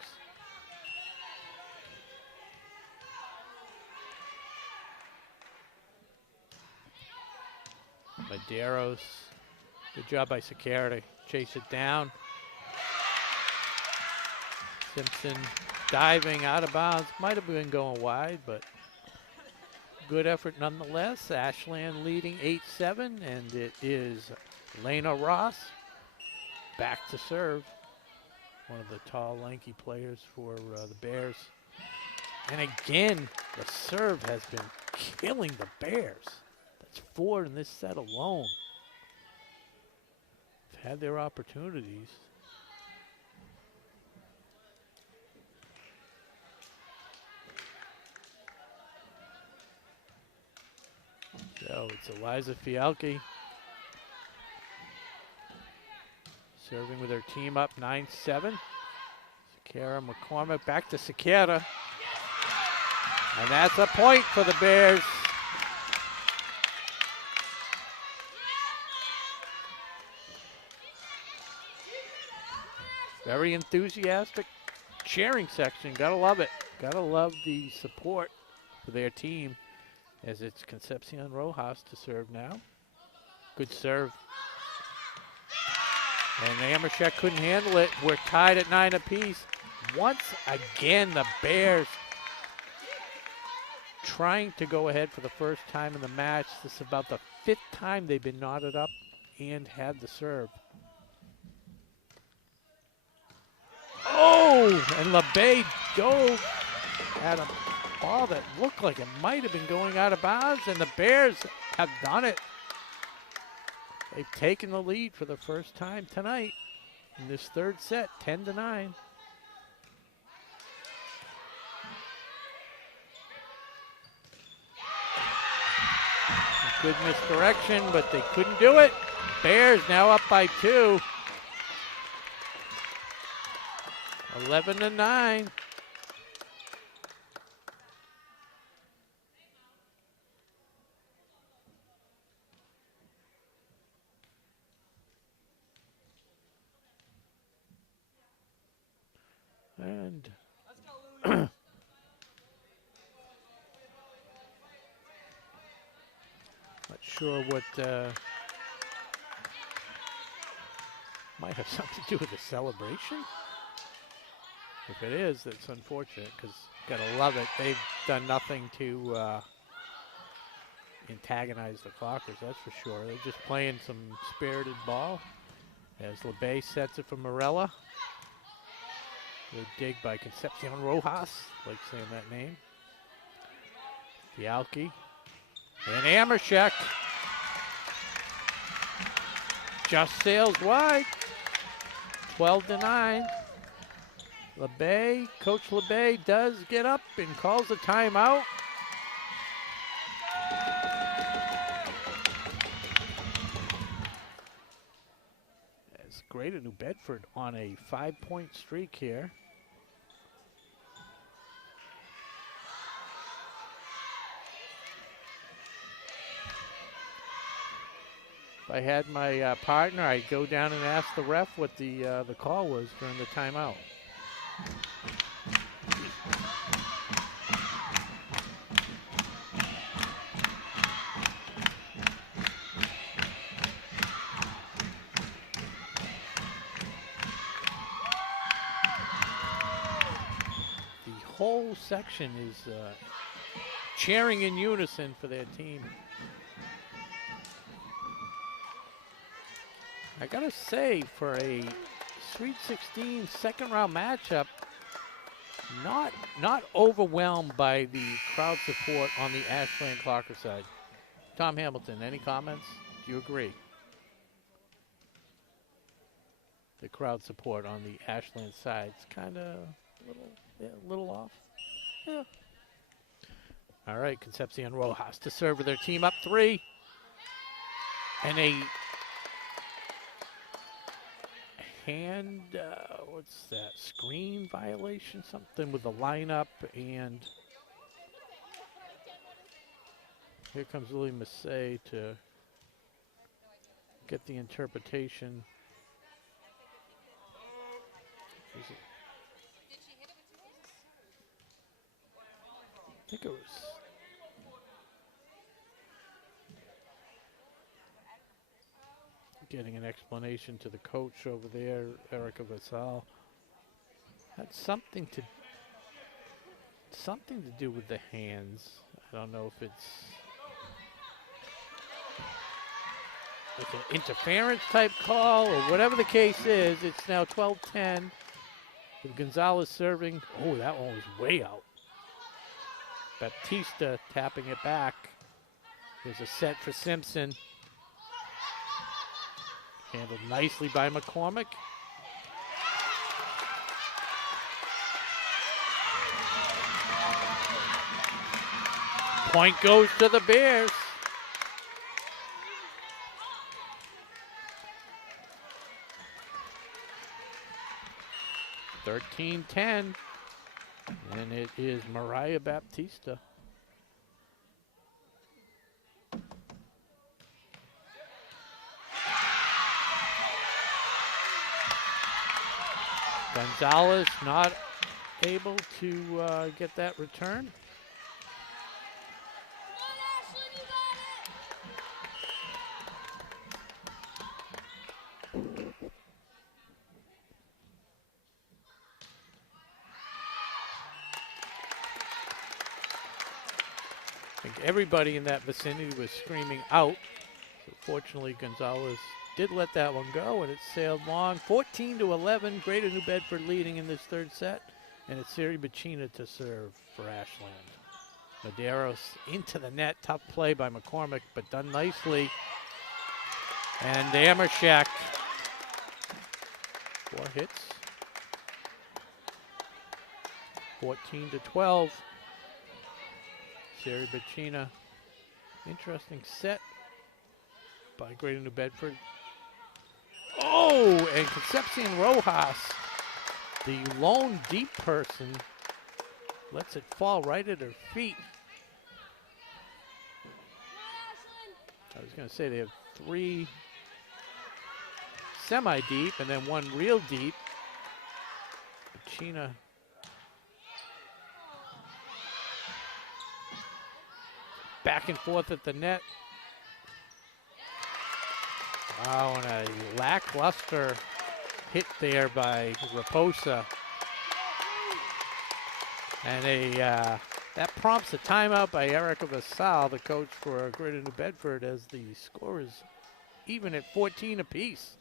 Medeiros, good job by Security. chase it down. Simpson diving out of bounds. Might have been going wide, but good effort nonetheless. Ashland leading 8-7, and it is Lena Ross back to serve. One of the tall, lanky players for the Bears. And again, the serve has been killing the Bears. That's 4 in this set alone. They've had their opportunities. So it's Eliza Fialki serving with her team up 9-7. Sakara McCormick back to Sakara. And that's a point for the Bears. Very enthusiastic cheering section. Gotta love it. Gotta love the support for their team, as it's Concepcion Rojas to serve now. Good serve. And Amershek couldn't handle it. We're tied at 9 apiece. Once again, the Bears trying to go ahead for the first time in the match. This is about the 5th time they've been knotted up and had the serve. Oh, and LeBay dove at a ball that looked like it might have been going out of bounds, and the Bears have done it. They've taken the lead for the first time tonight in this 3rd set, 10-9. Good misdirection, but they couldn't do it. Bears now up by 2. 11-9. And not sure what might have something to do with the celebration. If it is, it's unfortunate, because gotta love it. They've done nothing to antagonize the Clockers, that's for sure. They're just playing some spirited ball as LeBay sets it for Morella. Good dig by Concepcion Rojas, like saying that name. Fialki and Amershek just sails wide. 12-9. LeBay, Coach LeBay does get up and calls a timeout. It's Greater New Bedford on a 5-point streak here. If I had my partner, I'd go down and ask the ref what the call was during the timeout. The whole section is cheering in unison for their team. I gotta say, for a Sweet 16 second round matchup, not overwhelmed by the crowd support on the Ashland Clocker side. Tom Hamilton, any comments? Do you agree? The crowd support on the Ashland side is kind of a little off. Yeah. All right, Concepcion Rojas to serve with their team up 3. And a hand, what's that, screen violation, something with the lineup, and here comes Lily Massey to get the interpretation. I think it was. getting an explanation to the coach over there, Erica Vassal. Had something to do with the hands. I don't know if it's an interference type call or whatever the case is. It's now 12-10 with Gonzalez serving. Oh, that one was way out. Baptista tapping it back. There's a set for Simpson. Handled nicely by McCormick. Point goes to the Bears. (13-10), and it is Mariah Baptista. Gonzalez not able to get that return. I think everybody in that vicinity was screaming out. So fortunately, Gonzalez did let that one go, and it sailed long. 14-11, Greater New Bedford leading in this third set, and it's Siri Bacina to serve for Ashland. Medeiros into the net, tough play by McCormick, but done nicely. And Amershek, 4 hits. 14-12. Siri Bacina, interesting set by Greater New Bedford. Oh, and Concepcion Rojas, the lone deep person, lets it fall right at her feet. I was going to say they have 3 semi-deep and then 1 real deep. Bacina back and forth at the net. Wow, and a lackluster hit there by Raposa. And that prompts a timeout by Erica Vassal, the coach for Greater New Bedford, as the score is even at 14 apiece.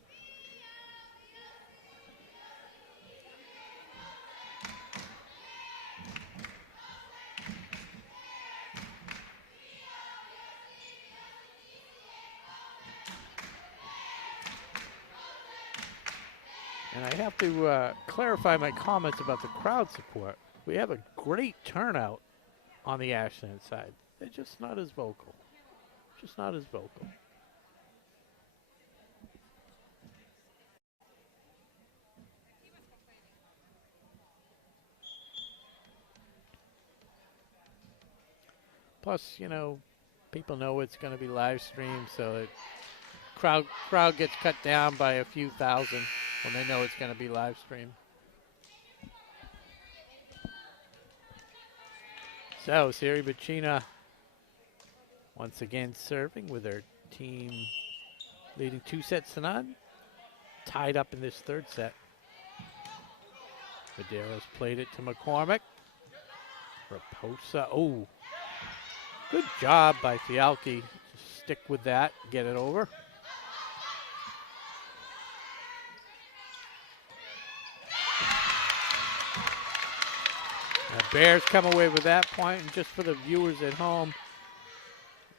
And I have to clarify my comments about the crowd support. We have a great turnout on the Ashland side. They're just not as vocal. Just not as vocal. Plus, you know, people know it's going to be live streamed, so it crowd gets cut down by a few thousand when they know it's going to be live streamed. So, Siri Bacina once again serving with her team leading 2-0. Tied up in this third set. Medeiros played it to McCormick. Raposa, oh, good job by Fialki. Just stick with that, get it over. Bears come away with that point, and just for the viewers at home,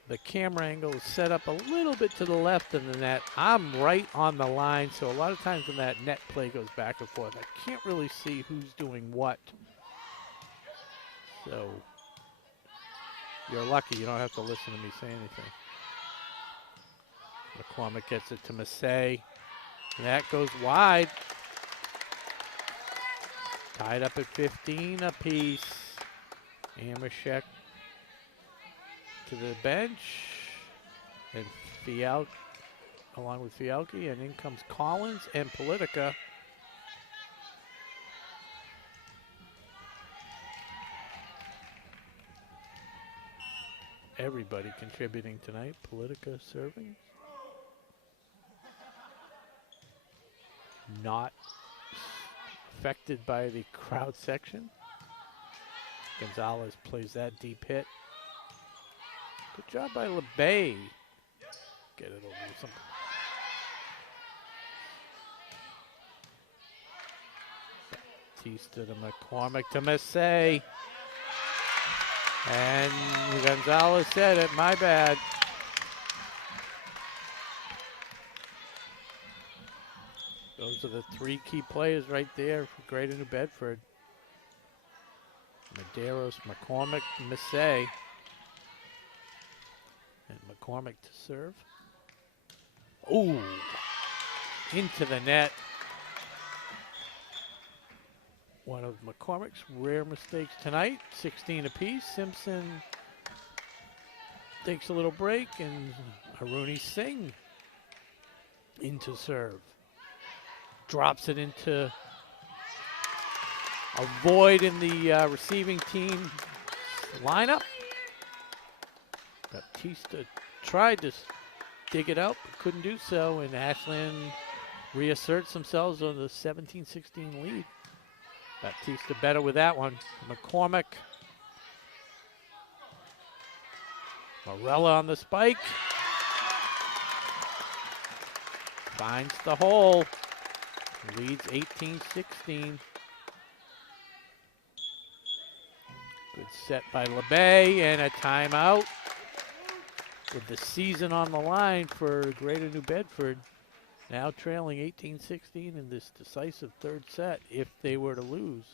the camera angle is set up a little bit to the left of the net. I'm right on the line, so a lot of times when that net play goes back and forth, I can't really see who's doing what. So you're lucky you don't have to listen to me say anything. McCormick gets it to Massey, and that goes wide. Tied up at 15 apiece. Amershek to the bench. And Fialki, along with Fialki, and in comes Collins and Politica. Everybody contributing tonight. Politica serving. not affected by the crowd section. Gonzalez plays that deep hit. Good job by LeBay. Get it over to some. Batista to McCormick to Massey. And Gonzalez said it, my bad. Those are the three key players right there for Greater New Bedford. Medeiros, McCormick, Massey. And McCormick to serve. Ooh, into the net. One of McCormick's rare mistakes tonight, 16 apiece. Simpson takes a little break, and Aruni Singh into serve. Drops it into a void in the receiving team lineup. Baptista tried to dig it out, but couldn't do so, and Ashland reasserts themselves on the 17-16 lead. Baptista better with that one. McCormick. Morella on the spike. Finds the hole. Leads 18-16. Good set by LeBay and a timeout. With the season on the line for Greater New Bedford. Now trailing 18-16 in this decisive third set if they were to lose.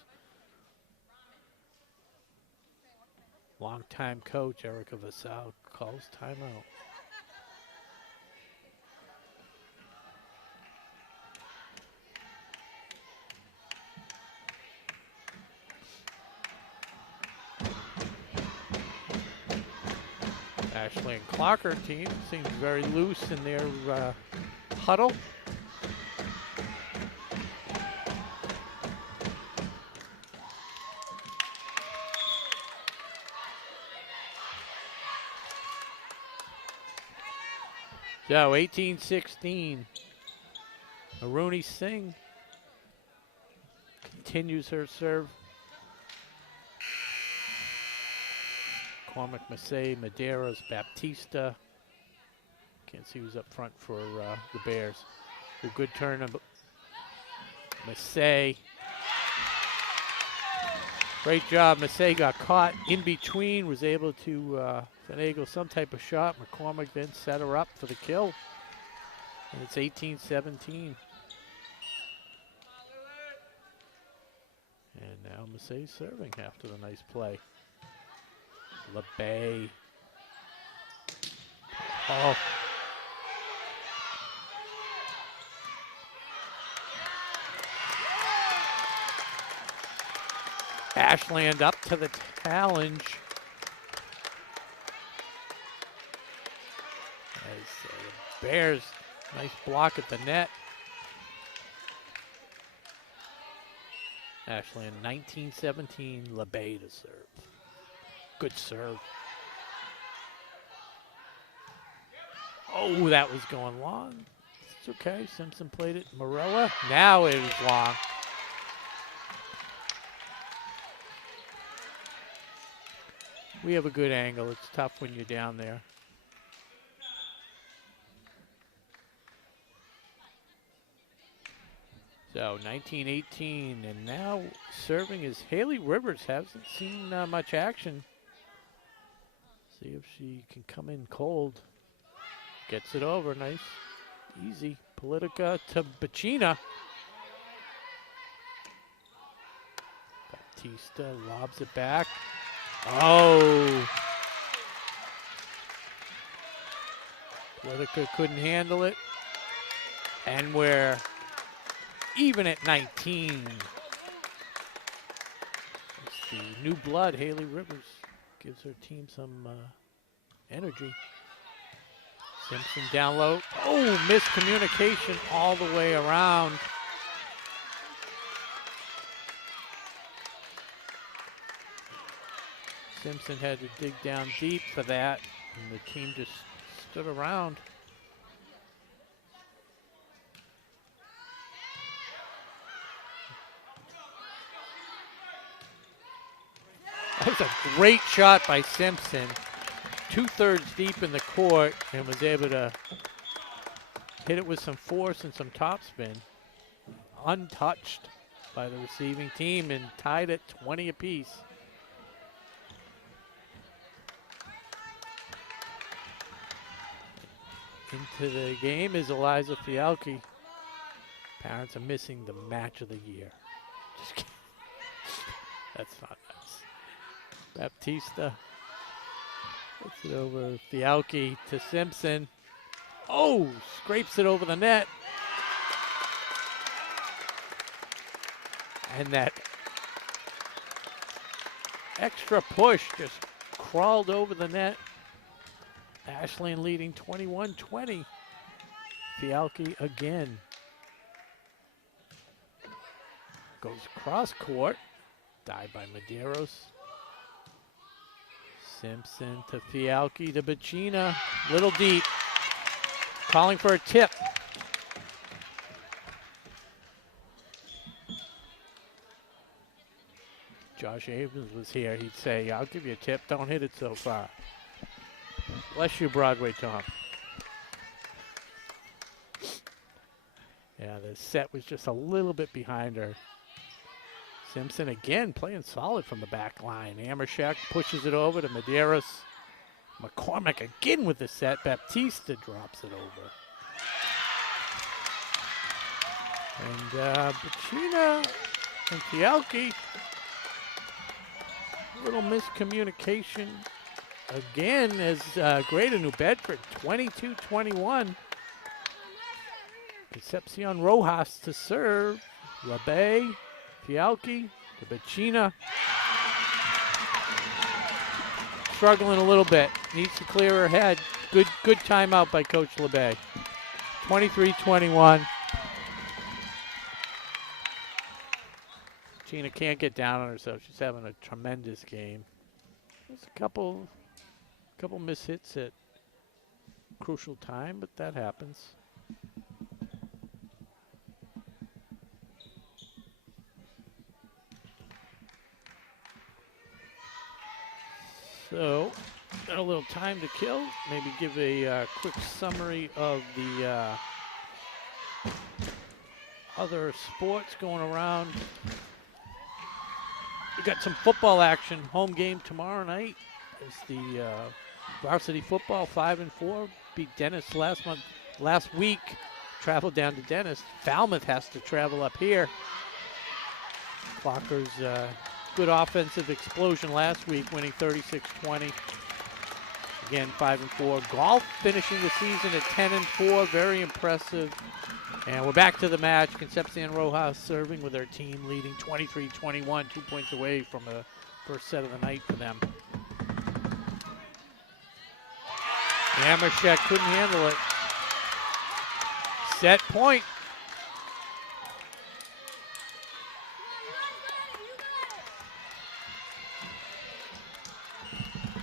Longtime coach Erica Vassal calls timeout. Ashley and Clocker team seems very loose in their huddle. So 18-16. Aruni Singh continues her serve. McCormick, Massey, Medeiros, Baptista. Can't see who's up front for the Bears. A good turn of Massey. Great job. Massey got caught in between, was able to finagle some type of shot. McCormick then set her up for the kill. And it's 18-17. And now Massey serving after the nice play. LeBay. Oh. Ashland up to the challenge. As the Bears, nice block at the net. Ashland 19-17, LeBay to serve. Good serve. Oh, that was going long. It's okay. Simpson played it. Morella. Now it is long. We have a good angle. It's tough when you're down there. So 19-18, and now serving is Haley Rivers. Hasn't seen much action. See if she can come in cold. Gets it over, nice, easy. Politica to Bacina. Baptista lobs it back. Oh. Politica couldn't handle it. And we're even at 19. It's the new blood, Haley Rivers. Gives her team some energy. Simpson down low. Oh, miscommunication all the way around. Simpson had to dig down deep for that, and the team just stood around. was a great shot by Simpson. 2/3 deep in the court and was able to hit it with some force and some topspin. Untouched by the receiving team and tied at 20 apiece. Into the game is Eliza Fialki. Parents are missing the match of the year. Just kidding. That's not nice. Baptista puts it over Fialki to Simpson. Oh, scrapes it over the net. And that extra push just crawled over the net. Ashland leading 21-20. Fialki again. Goes cross court. Dive by Medeiros. Simpson to Fialki to Bacina. Little deep. Calling for a tip. Josh Abrams was here. He'd say, I'll give you a tip. Don't hit it so far. Bless you, Broadway Tom. Yeah, the set was just a little bit behind her. Simpson again playing solid from the back line. Amershek pushes it over to Medeiros. McCormick again with the set. Baptista drops it over. And Bacina and Fialki. A little miscommunication again as Greater New Bedford 22-21. Concepcion Rojas to serve. LeBay, Fialki to Bacina. Struggling a little bit. Needs to clear her head. Good timeout by Coach LeBay. 23-21. Gina can't get down on herself. She's having a tremendous game. There's a couple missed hits at crucial time, but that happens. So, got a little time to kill. Maybe give a quick summary of the other sports going around. We got some football action. Home game tomorrow night is the varsity football 5-4. Beat Dennis last week. Traveled down to Dennis. Falmouth has to travel up here. Clockers good offensive explosion last week, winning 36-20. Again, 5-4. Golf finishing the season at 10-4. Very impressive. And we're back to the match. Concepcion Rojas serving with their team, leading 23-21, 2 points away from the first set of the night for them. Amershek couldn't handle it. Set point.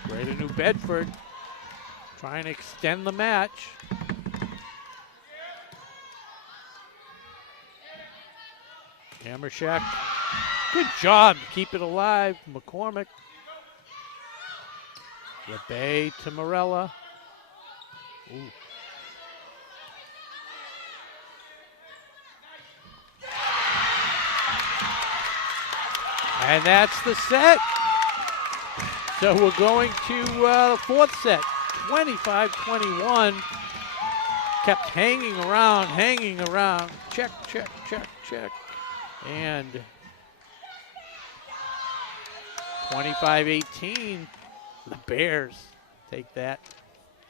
Greater New Bedford trying to extend the match. Amershek, good job to keep it alive. McCormick. LeBay to Morella. Ooh. And that's the set. So we're going to the fourth set, 25-21. Kept hanging around. Check. And 25-18, the Bears take that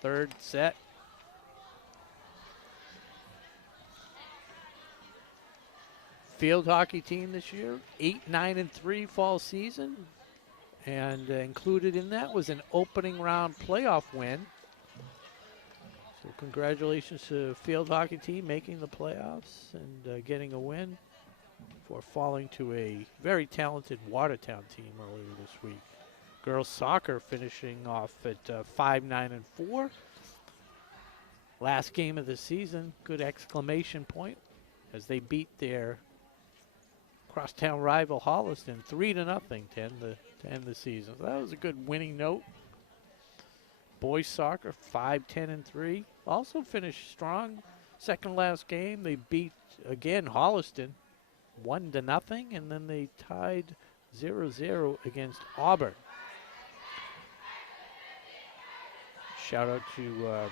third set. Field hockey team this year, 8-9-3 fall season. And included in that was an opening round playoff win. So congratulations to the field hockey team making the playoffs and getting a win for falling to a very talented Watertown team earlier this week. Girls soccer finishing off at 5-9-4. Last game of the season, good exclamation point as they beat their crosstown rival Holliston 3-0 to end the season. So that was a good winning note. Boys soccer 5-10-3. Also finished strong. Second last game they beat again Holliston 1-0, and then they tied 0-0 against Auburn. Shout out to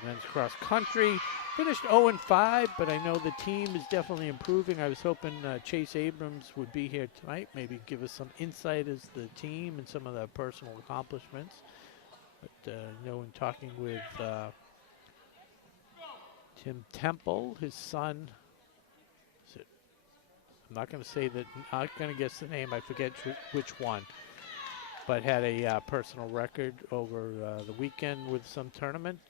men's cross country. Finished 0-5, but I know the team is definitely improving. I was hoping Chase Abrams would be here tonight, maybe give us some insight as the team and some of their personal accomplishments. But in talking with Tim Temple, his son, I'm not going to say that, not going to guess the name, I forget which one, but had a personal record over the weekend with some tournament.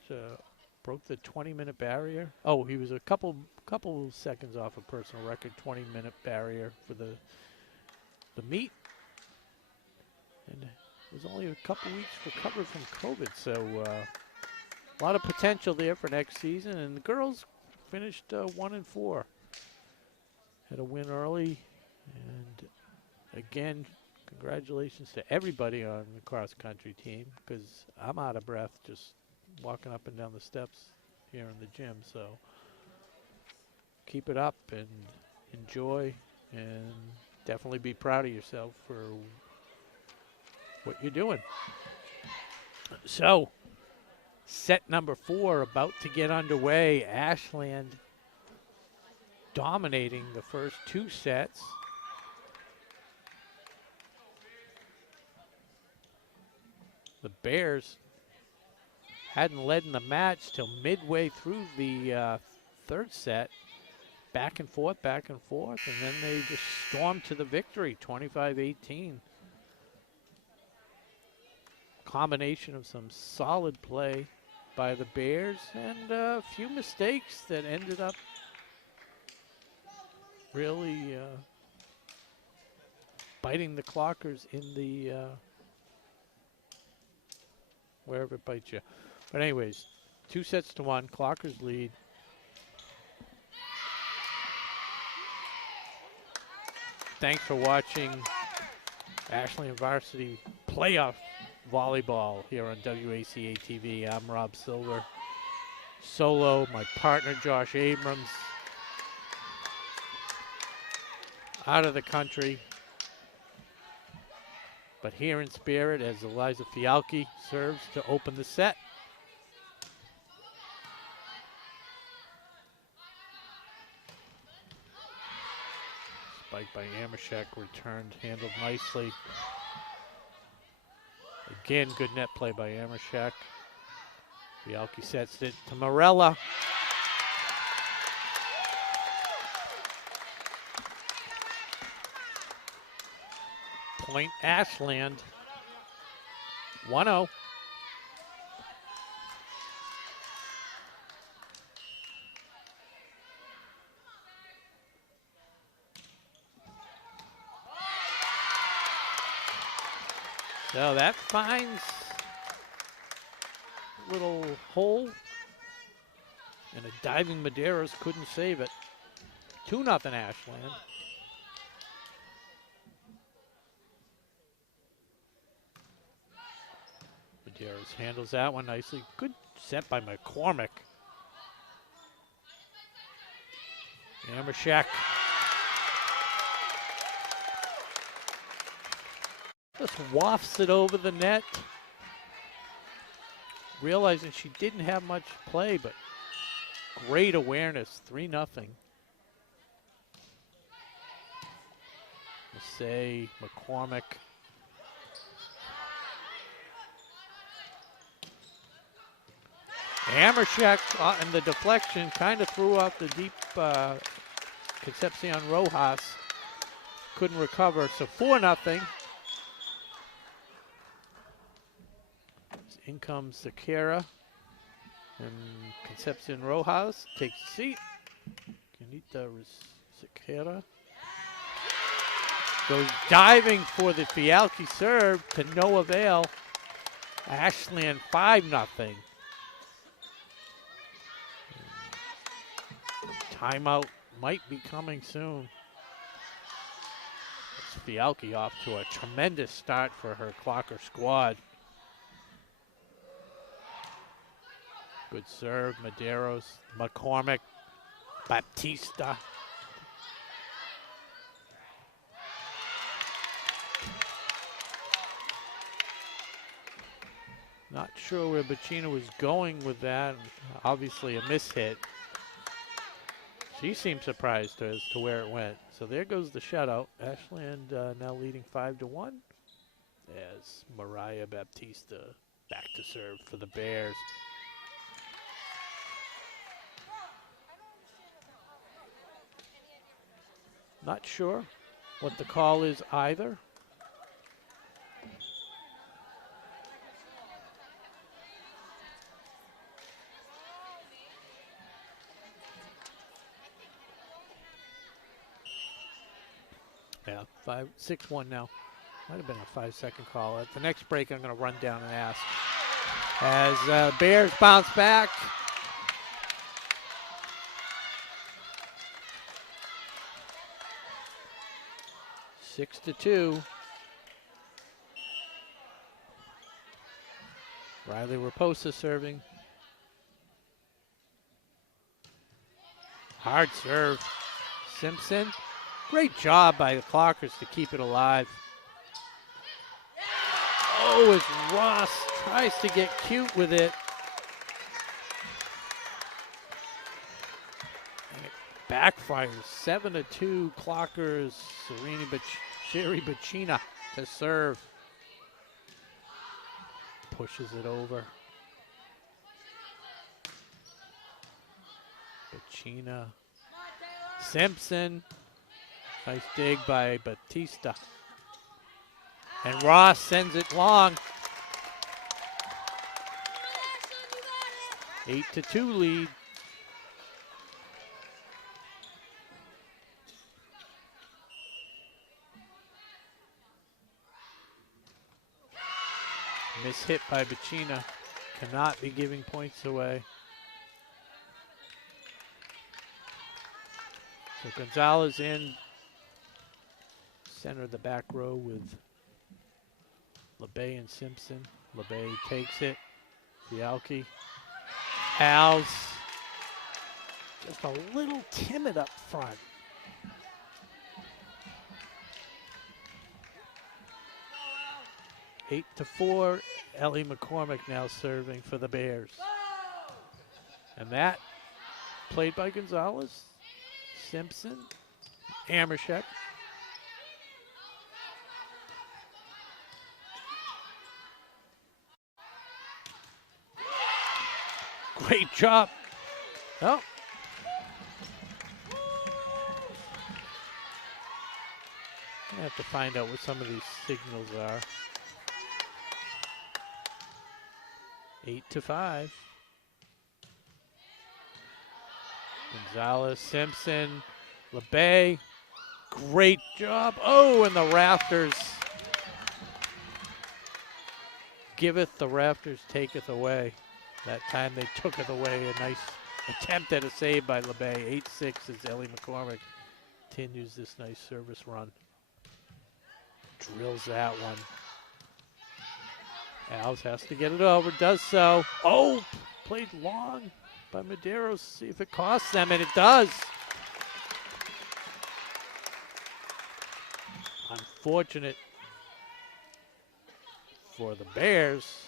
Broke the 20-minute barrier. Oh, he was a couple seconds off a personal record, 20-minute barrier for the meet. And it was only a couple weeks recovered from COVID, so a lot of potential there for next season. And the girls finished 1-4. Had a win early, and again, congratulations to everybody on the cross-country team, because I'm out of breath just walking up and down the steps here in the gym. So keep it up and enjoy, and definitely be proud of yourself for what you're doing. So set number 4 about to get underway. Ashland dominating the first 2 sets. The Bears hadn't led in the match till midway through the third set. Back and forth, and then they just stormed to the victory, 25-18. Combination of some solid play by the Bears and a few mistakes that ended up really biting the Clockers in the wherever it bites you. But anyways, 2-1, Clockers lead. Thanks for watching Ashland Varsity Playoff Volleyball here on WACA-TV. I'm Rob Silver. Solo, my partner Josh Abrams. Out of the country, but here in spirit as Eliza Fialki serves to open the set. Spike by Amershek, returned, handled nicely. Again, good net play by Amershek. Fialki sets it to Morella. Point Ashland, 1-0. So that finds a little hole, and a diving Medeiros couldn't save it. 2-0 Ashland. Medeiros handles that one nicely. Good set by McCormick. Amershek. Just wafts it over the net. Realizing she didn't have much play, but great awareness. 3-0. Say McCormick. Amershek and the deflection kind of threw off the deep Concepcion Rojas. Couldn't recover, so 4-0. In comes Sakara, and Concepcion Rojas takes a seat. Canita Sakara goes diving for the Fialki serve to no avail. Ashland 5-0. Timeout might be coming soon. Fialki off to a tremendous start for her Clocker squad. Good serve, Medeiros, McCormick, Baptista. Not sure where Bacchina was going with that. Obviously a mishit. She seemed surprised as to where it went. So there goes the shutout. Ashland now leading 5-1 as Mariah Baptista back to serve for the Bears. Not sure what the call is either. Yeah, 6-1 now. Might have been a 5-second call. At the next break, I'm going to run down and ask. As Bears bounce back. Six to 2. Riley Raposa serving. Hard serve. Simpson. Great job by the Clockers to keep it alive. Oh, as Ross tries to get cute with it. And it backfires. 7-2 Clockers. Sherry Bacchina to serve. Pushes it over. Bacchina. Simpson. Nice dig by Batista. And Ross sends it long. 8-2 lead. Miss hit by Bacchina. Cannot be giving points away. So Gonzalez in center of the back row with LeBay and Simpson. LeBay takes it. Fialki. Al's just a little timid up front. Eight to 4. Ellie McCormick now serving for the Bears. And that played by Gonzalez, Simpson, Amershek. Great job. Oh. I have to find out what some of these signals are. 8-5. Gonzalez, Simpson, LeBay. Great job. Oh, and the rafters. Giveth, the rafters taketh away. That time they took it away. A nice attempt at a save by LeBay. 8-6 as Ellie McCormick continues this nice service run. Drills that one. Alves has to get it over. Does so. Oh, played long by Medeiros. See if it costs them, and it does. Unfortunate for the Bears.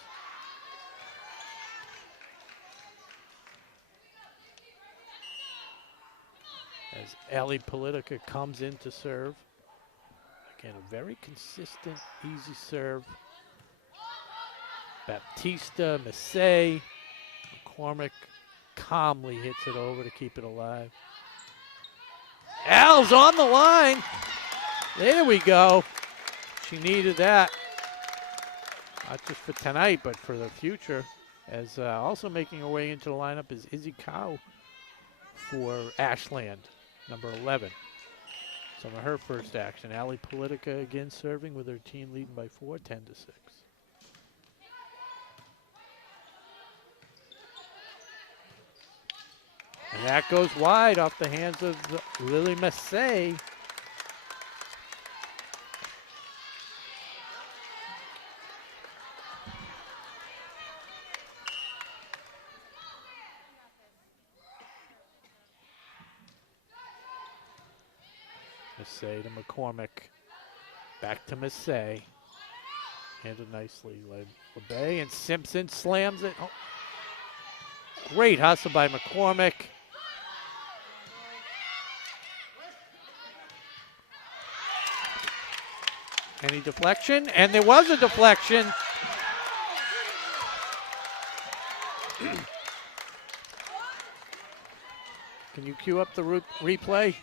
As Ellie Politica comes in to serve. Again, a very consistent, easy serve. Baptista, Massey, McCormick calmly hits it over to keep it alive. Al's on the line. There we go. She needed that. Not just for tonight, but for the future. As also making her way into the lineup is Izzy Cow for Ashland, number 11. Some of her first action. Allie Politica again serving with her team leading by 4, 10-6. And that goes wide off the hands of Lily Massey. Massey to McCormick. Back to Massey. Handled nicely. LeBay and Simpson slams it. Oh. Great hustle by McCormick. Any deflection? And there was a deflection. Can you cue up the replay?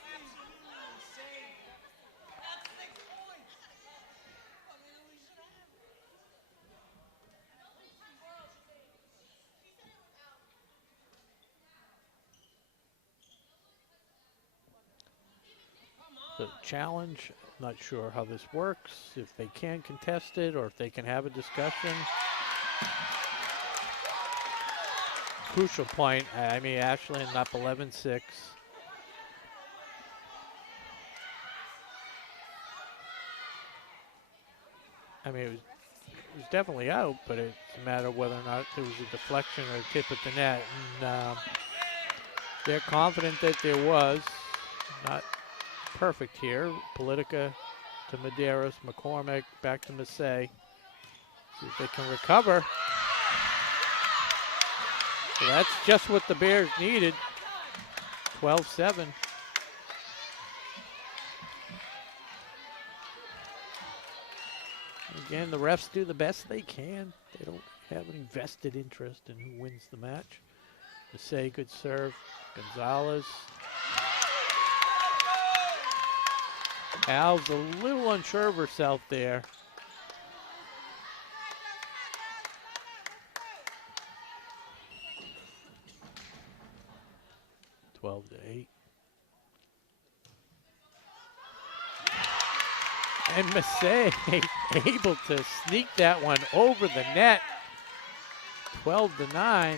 The challenge, not sure how this works, if they can contest it or if they can have a discussion. Crucial point. I mean, Ashland up 11-6. I mean, it was definitely out, but it's a matter of whether or not there was a deflection or a tip at the net. And they're confident that there was. Not perfect here. Politica to Medeiros, McCormick, back to Massey. See if they can recover. So that's just what the Bears needed. 12-7. Again, the refs do the best they can. They don't have any vested interest in who wins the match. Massey, good serve. Gonzalez. Al's a little unsure of herself there. (12-8). And Massey able to sneak that one over the net. 12-9.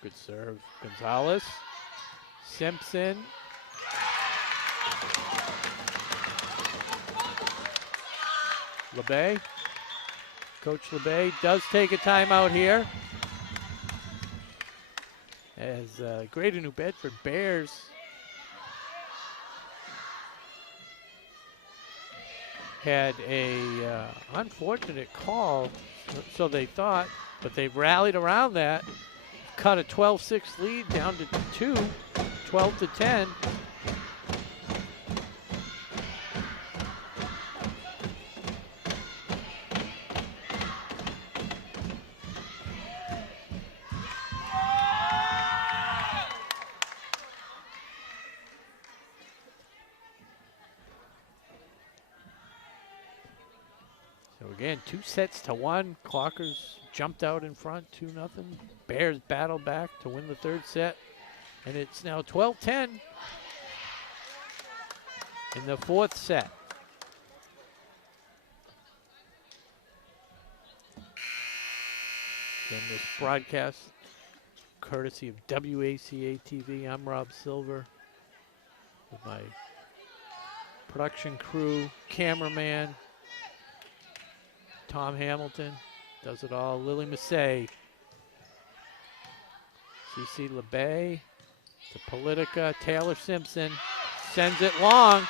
Good serve, Gonzalez. Simpson. LeBay. Coach LeBay does take a timeout here. As Greater New Bedford Bears had a unfortunate call, so they thought, but they've rallied around that. Cut a 12-6 lead down to 2, 12-10. So again, 2-1. Clockers jumped out in front, 2-0. Bears battle back to win the third set. And it's now 12-10 in the fourth set. Again, this broadcast courtesy of WACA-TV. I'm Rob Silver with my production crew, cameraman, Tom Hamilton, does it all. Lily Massey. CC LeBay to Politica. Taylor Simpson sends it long.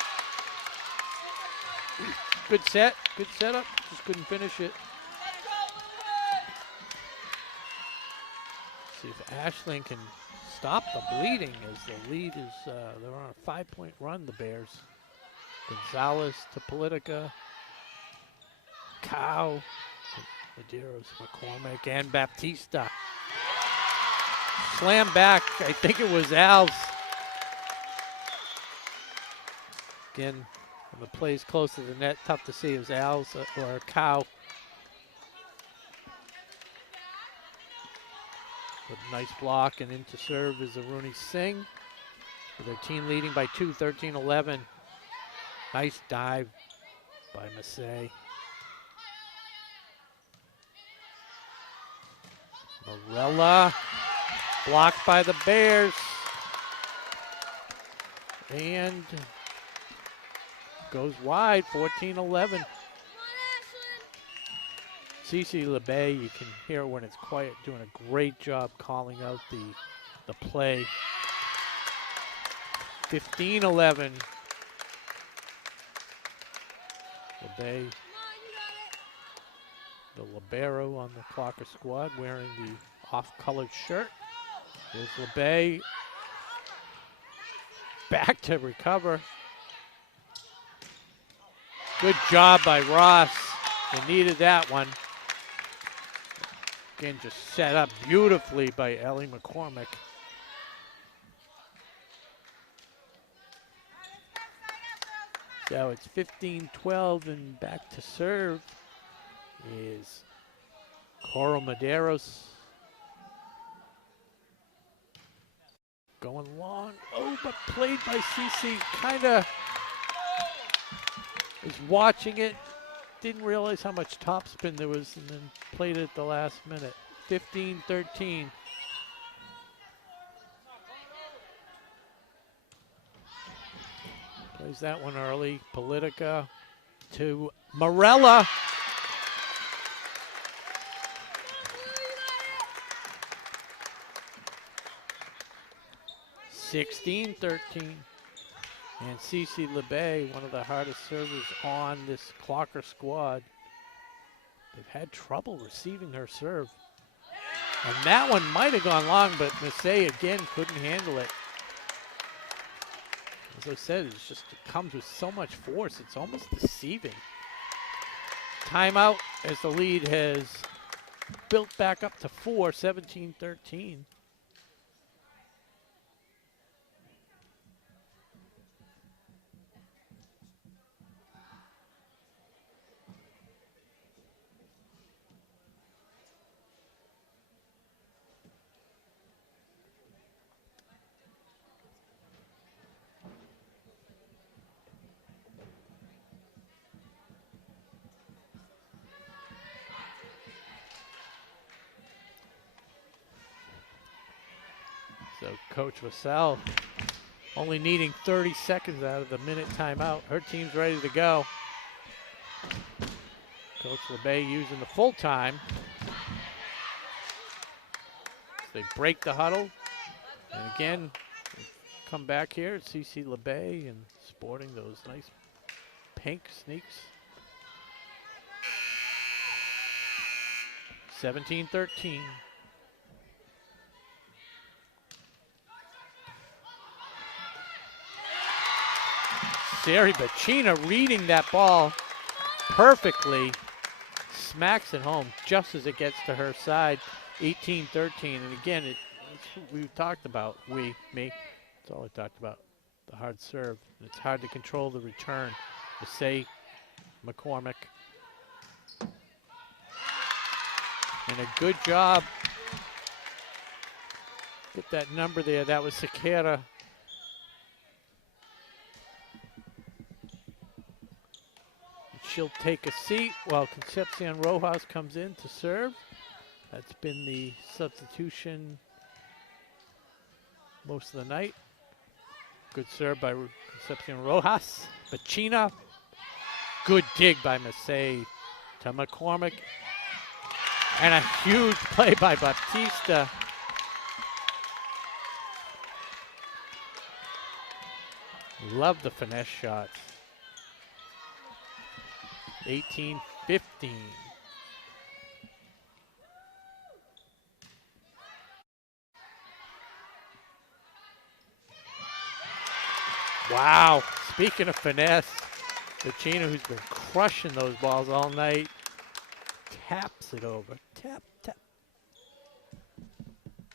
Good set, good setup, just couldn't finish it. See if Ashland can stop the bleeding as the lead is, they're on a 5-point run, the Bears. Gonzalez to Politica. Cow, Medeiros, McCormick, and Baptista. Slam back, I think it was Al's. Again, when the play's close to the net, tough to see if it was Al's or Cow. With a nice block and into serve is Aruni Singh. With their team leading by 2, 13-11. Nice dive by Massey. Morella blocked by the Bears. And goes wide, 14-11. Cece LeBay, you can hear it when it's quiet, doing a great job calling out the play. 15-11. LeBay, the libero on the Clocker squad, wearing the off-colored shirt. Here's LeBay. Back to recover. Good job by Ross. They needed that one. Again, just set up beautifully by Ellie McCormick. So it's 15-12, and back to serve is Coral Medeiros. Going long. Oh, but played by Cece. Kind of was watching it. Didn't realize how much topspin there was, and then played it at the last minute. 15-13. Plays that one early. Politica to Morella. (16-13). And Cece LeBay, one of the hardest servers on this Clocker squad. They've had trouble receiving her serve. And that one might have gone long, but Massey again couldn't handle it. As I said, it comes with so much force, it's almost deceiving. Timeout as the lead has built back up to 4, 17-13. So Coach Vassell only needing 30 seconds out of the minute timeout. Her team's ready to go. Coach LeBay using the full time. They break the huddle. And again, come back here. CC LeBay and sporting those nice pink sneaks. 17-13. Sari Bacina reading that ball perfectly, smacks it home just as it gets to her side. 18-13, and again, that's what we talked about. Me. That's all I talked about. The hard serve. It's hard to control the return. Massey, McCormick, and a good job. Get that number there. That was Sequeira. She'll take a seat while Concepcion Rojas comes in to serve. That's been the substitution most of the night. Good serve by Concepcion Rojas. Bacina. Good dig by Massey to McCormick. And a huge play by Baptista. Love the finesse shots. 18-15. Wow, speaking of finesse, Bacina, who's been crushing those balls all night, taps it over. Tap, tap.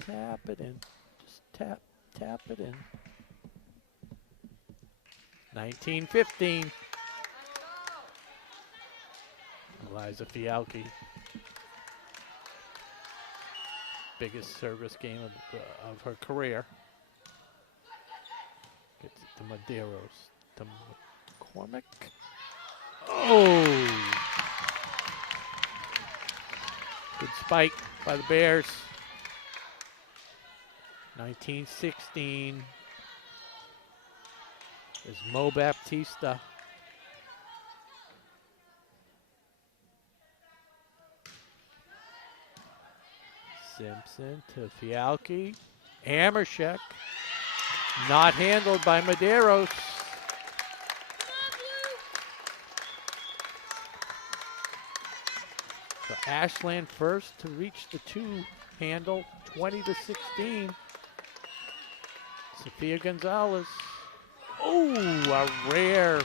Tap it in. Just tap, tap it in. 19-15. Eliza Fialki. Biggest service game of her career. Gets it to Medeiros. To McCormick. Oh! Good spike by the Bears. 19-16. There's Mo Baptista. Simpson to Fialki. Amershek. Not handled by Medeiros. So Ashland first to reach the two handle, 20-16. Sophia Gonzalez. Oh, a rare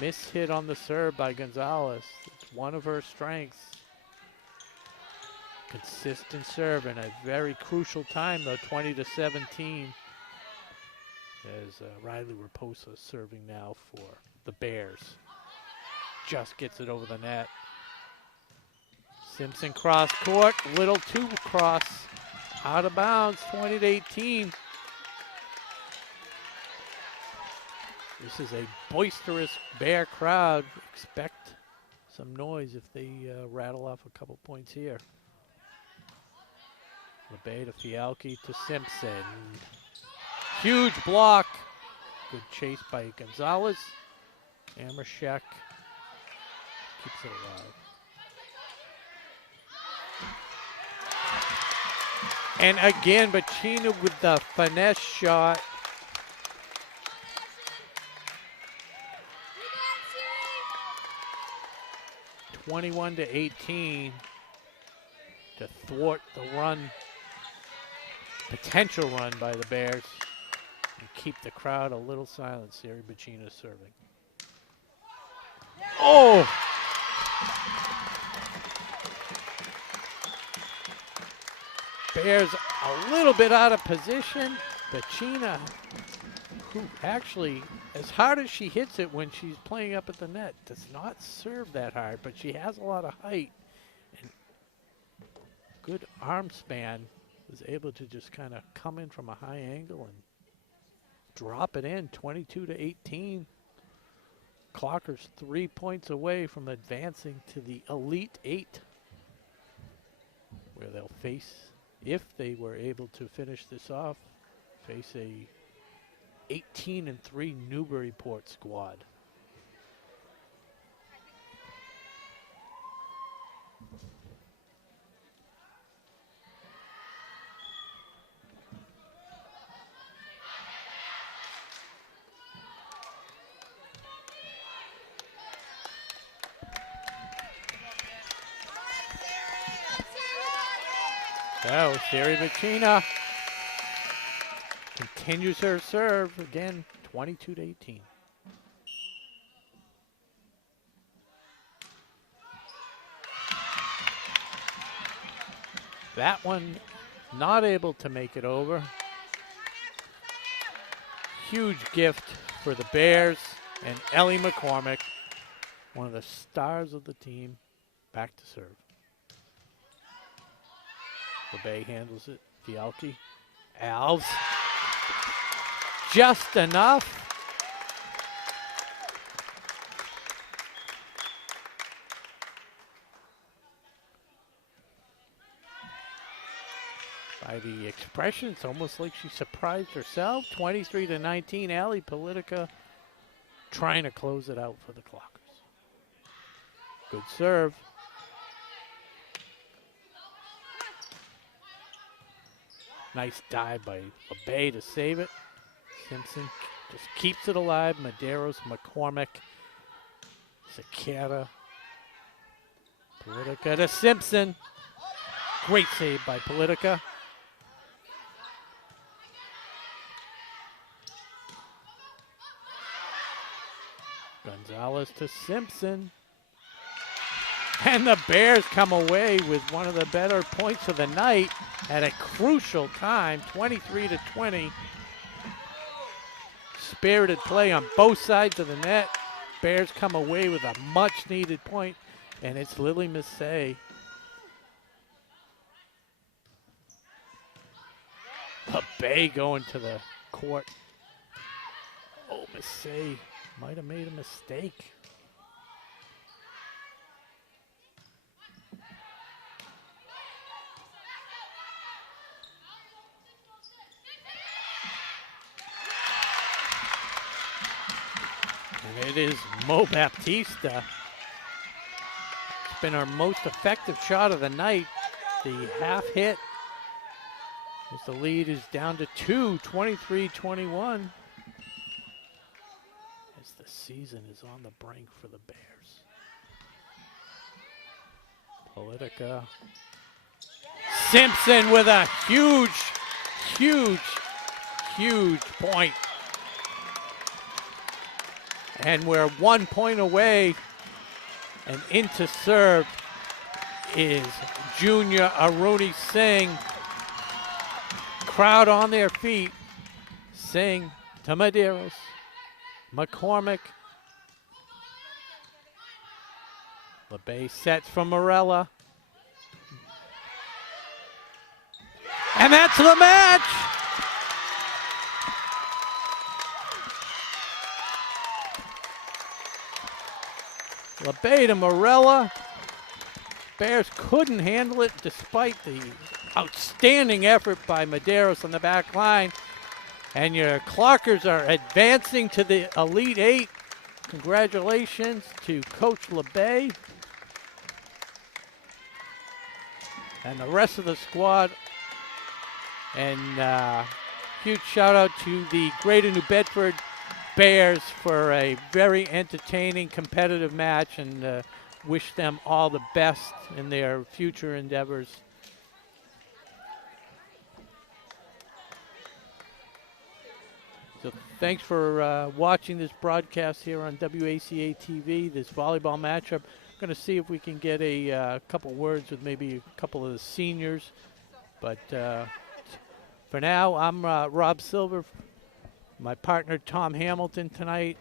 miss hit on the serve by Gonzalez. It's one of her strengths. Consistent serve in a very crucial time, though, 20-17. As Riley Raposa serving now for the Bears. Just gets it over the net. Simpson cross court, little too cross. Out of bounds, 20-18. This is a boisterous Bear crowd. Expect some noise if they rattle off a couple points here. LeBay to Fialki to Simpson. Huge block. Good chase by Gonzalez. Amershek keeps it alive. And again, Bacina with the finesse shot. (21-18) to thwart the run, potential run by the Bears, and keep the crowd a little silent. Sari Bacina serving. Oh! Bears a little bit out of position. Bacina, who actually, as hard as she hits it when she's playing up at the net, does not serve that hard, but she has a lot of height and good arm span, was able to just kind of come in from a high angle and drop it in, 22-18. Clockers 3 points away from advancing to the Elite Eight, where they'll face, if they were able to finish this off, face a 18-3 Newburyport squad. So, Sari Bacina continues her serve, again, 22-18. That one not able to make it over. Huge gift for the Bears and Ellie McCormick, one of the stars of the team, back to serve. LeBay handles it. Fialki. Alves. Just enough. By the expression, it's almost like she surprised herself. 23-19. Ali Politica trying to close it out for the Clockers. Good serve. Nice dive by LeBay to save it. Simpson just keeps it alive. Medeiros, McCormick, Sakara, Politica to Simpson. Great save by Politica. Gonzalez to Simpson. And the Bears come away with one of the better points of the night at a crucial time, 23-20. Spirited play on both sides of the net. Bears come away with a much-needed point, and it's Lily Massey. Bay going to the court. Oh, Massey might have made a mistake. And it is Mo Baptista. It's been our most effective shot of the night. the half hit. As the lead is down to 2, 23-21. As the season is on the brink for the Bears. Politica. Simpson with a huge point. And we're 1 point away. And into serve is Junior Aruni Singh. Crowd on their feet. Singh to Medeiros. McCormick. LeBay sets from Morella. And that's the match. LeBay to Morella. Bears couldn't handle it despite the outstanding effort by Medeiros on the back line. And your Clockers are advancing to the Elite Eight. Congratulations to Coach LeBay and the rest of the squad. And huge shout out to the Greater New Bedford Bears for a very entertaining, competitive match, and wish them all the best in their future endeavors. So thanks for watching this broadcast here on WACA-TV, this volleyball matchup. I'm going to see if we can get a couple words with maybe a couple of the seniors. But for now, I'm Rob Silver, my partner Tom Hamilton tonight,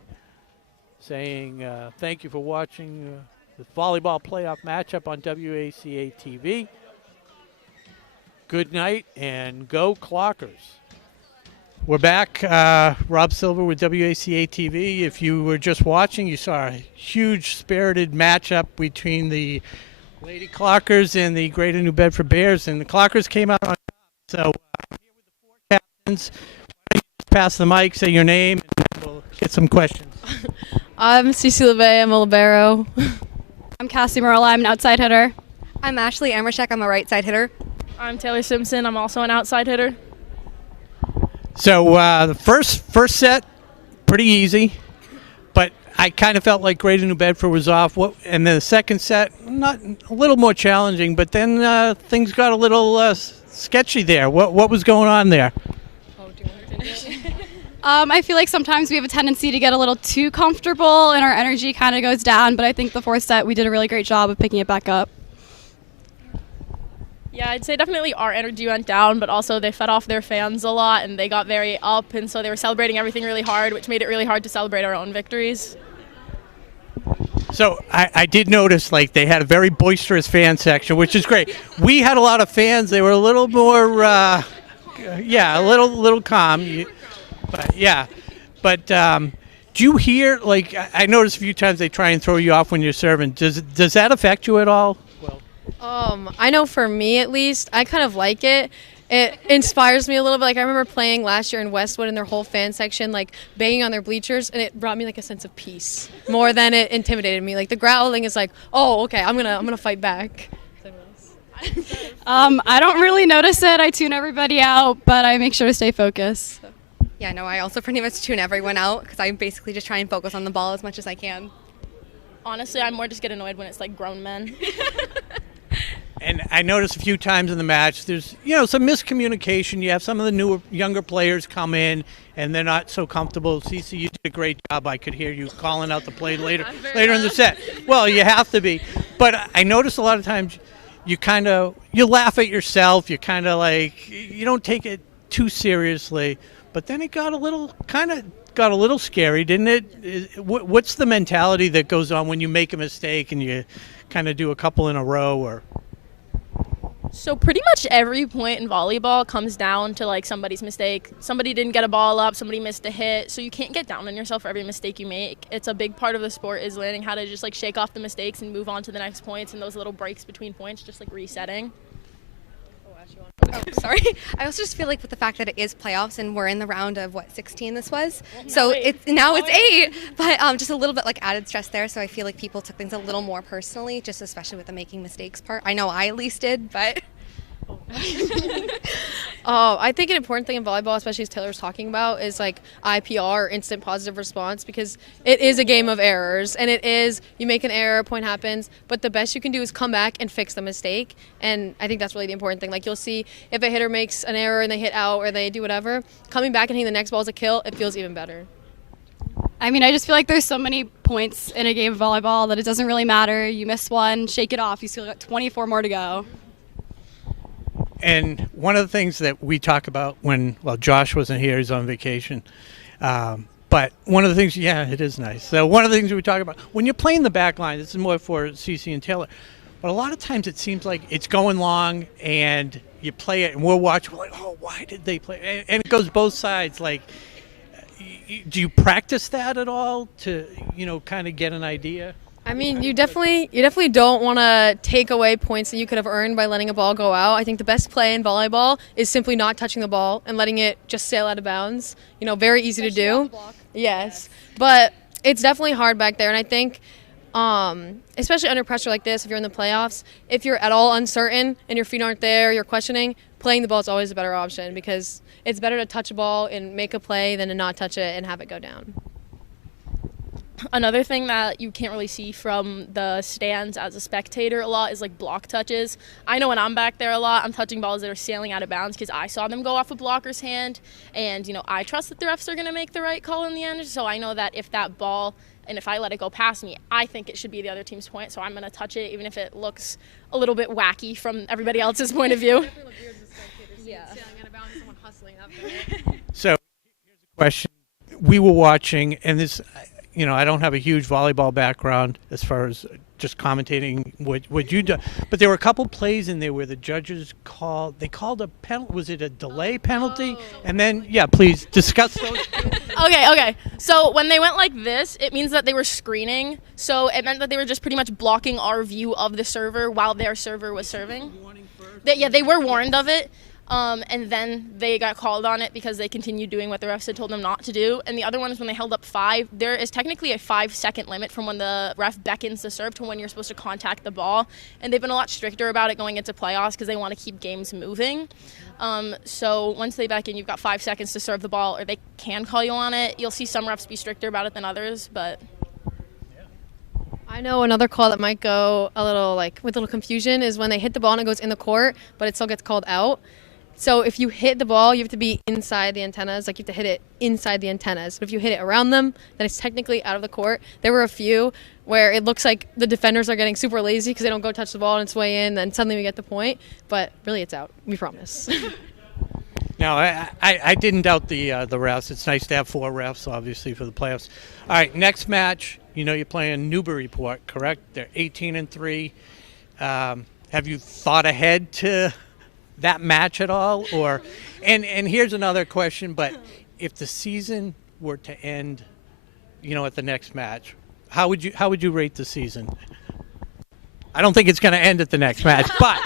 saying thank you for watching the volleyball playoff matchup on WACA-TV. Good night and go Clockers. We're back. Rob Silver with WACA-TV. If you were just watching, you saw a huge spirited matchup between the Lady Clockers and the Greater New Bedford Bears, and the Clockers came out on top. So I'm here with the four captains. Why don't you just pass the mic, say your name, and then we'll get some questions. I'm Cece LeVay. I'm a libero. I'm Cassie Morella. I'm an outside hitter. I'm Ashley Amershek. I'm a right side hitter. I'm Taylor Simpson. I'm also an outside hitter. So the first set, pretty easy, but I kind of felt like Greater New Bedford was off. And then the second set, not a little more challenging, but then things got a little sketchy there. What was going on there? Oh, do you want to finish? I feel like sometimes we have a tendency to get a little too comfortable and our energy kind of goes down, but I think the fourth set we did a really great job of picking it back up. Yeah, I'd say definitely our energy went down, but also they fed off their fans a lot and they got very up, and so they were celebrating everything really hard, which made it really hard to celebrate our own victories. So I did notice, like, they had a very boisterous fan section, which is great. We had a lot of fans. They were a little more, a little calm. But do you hear, like, I noticed a few times they try and throw you off when you're serving. Does that affect you at all? I know for me at least, I kind of like it. It inspires me a little bit. Like I remember playing last year in Westwood and their whole fan section, like banging on their bleachers, and it brought me like a sense of peace more than it intimidated me. Like the growling is like, oh, okay, I'm gonna fight back. I don't really notice it. I tune everybody out, but I make sure to stay focused. Yeah, no, I also pretty much tune everyone out because I basically just try and focus on the ball as much as I can. Honestly, I more just get annoyed when it's like grown men. And I noticed a few times in the match, there's, some miscommunication. You have some of the younger players come in, and they're not so comfortable. Cece, you did a great job. I could hear you calling out the play later in the set. Well, you have to be. But I noticed a lot of times you laugh at yourself. You kind of like, you don't take it too seriously. But then it got a little scary, didn't it? What's the mentality that goes on when you make a mistake and you kind of do a couple in a row? Or So pretty much every point in volleyball comes down to like somebody's mistake. Somebody didn't get a ball up, somebody missed a hit, so you can't get down on yourself for every mistake you make. It's a big part of the sport is learning how to just like shake off the mistakes and move on to the next points, and those little breaks between points, just like resetting. Oh, sorry. I also just feel like with the fact that it is playoffs and we're in the round of 16 this was, so it's 8, but just a little bit like added stress there. So I feel like people took things a little more personally, just especially with the making mistakes part. I know I at least did, but I think an important thing in volleyball, especially as Taylor was talking about, is like IPR, instant positive response, because it is a game of errors, and it is, you make an error, a point happens, but the best you can do is come back and fix the mistake, and I think that's really the important thing. Like, you'll see if a hitter makes an error and they hit out or they do whatever, coming back and hitting the next ball is a kill, it feels even better. I mean, I just feel like there's so many points in a game of volleyball that it doesn't really matter. You miss one, shake it off. You still got 24 more to go. And one of the things that we talk about when, well, Josh wasn't here, he's on vacation. But one of the things, yeah, it is nice. So one of the things we talk about, when you're playing the back line, this is more for Cece and Taylor, but a lot of times it seems like it's going long and you play it and we'll watch, we're like, oh, why did they play? And it goes both sides. Like, do you practice that at all to, kind of get an idea? I mean, you definitely don't want to take away points that you could have earned by letting a ball go out. I think the best play in volleyball is simply not touching the ball and letting it just sail out of bounds. Very easy to do. Yes, but it's definitely hard back there, and I think, especially under pressure like this, if you're in the playoffs, if you're at all uncertain and your feet aren't there, you're questioning, playing the ball is always a better option, because it's better to touch a ball and make a play than to not touch it and have it go down. Another thing that you can't really see from the stands as a spectator a lot is like block touches. I know when I'm back there a lot, I'm touching balls that are sailing out of bounds because I saw them go off a blocker's hand, and I trust that the refs are going to make the right call in the end. So I know that if that ball, and if I let it go past me, I think it should be the other team's point. So I'm going to touch it, even if it looks a little bit wacky from everybody else's point of view. So here's a question. We were watching, and this, I don't have a huge volleyball background as far as just commentating what you do, but there were a couple plays in there where the judges called a penalty. Was it a delay penalty? And then, yeah, please discuss those. Okay. So when they went like this, it means that they were screening. So it meant that they were just pretty much blocking our view of the server while their server was serving. They were warned of it. And then they got called on it because they continued doing what the refs had told them not to do. And the other one is when they held up 5. There is technically a 5-second limit from when the ref beckons the serve to when you're supposed to contact the ball. And they've been a lot stricter about it going into playoffs because they want to keep games moving. So once they beckon, you've got 5 seconds to serve the ball, or they can call you on it. You'll see some refs be stricter about it than others, but... I know another call that might go a little, with a little confusion is when they hit the ball and it goes in the court, but it still gets called out. So if you hit the ball, you have to be inside the antennas. You have to hit it inside the antennas. But if you hit it around them, then it's technically out of the court. There were a few where it looks like the defenders are getting super lazy because they don't go touch the ball and it's way in, then suddenly we get the point. But really, it's out. We promise. Now, I didn't doubt the refs. It's nice to have 4 refs, obviously, for the playoffs. All right, next match, you're playing Newburyport, correct? They're 18-3. Have you thought ahead to that match at all? And here's another question, but if the season were to end, at the next match, how would you rate the season? I don't think it's going to end at the next match, but...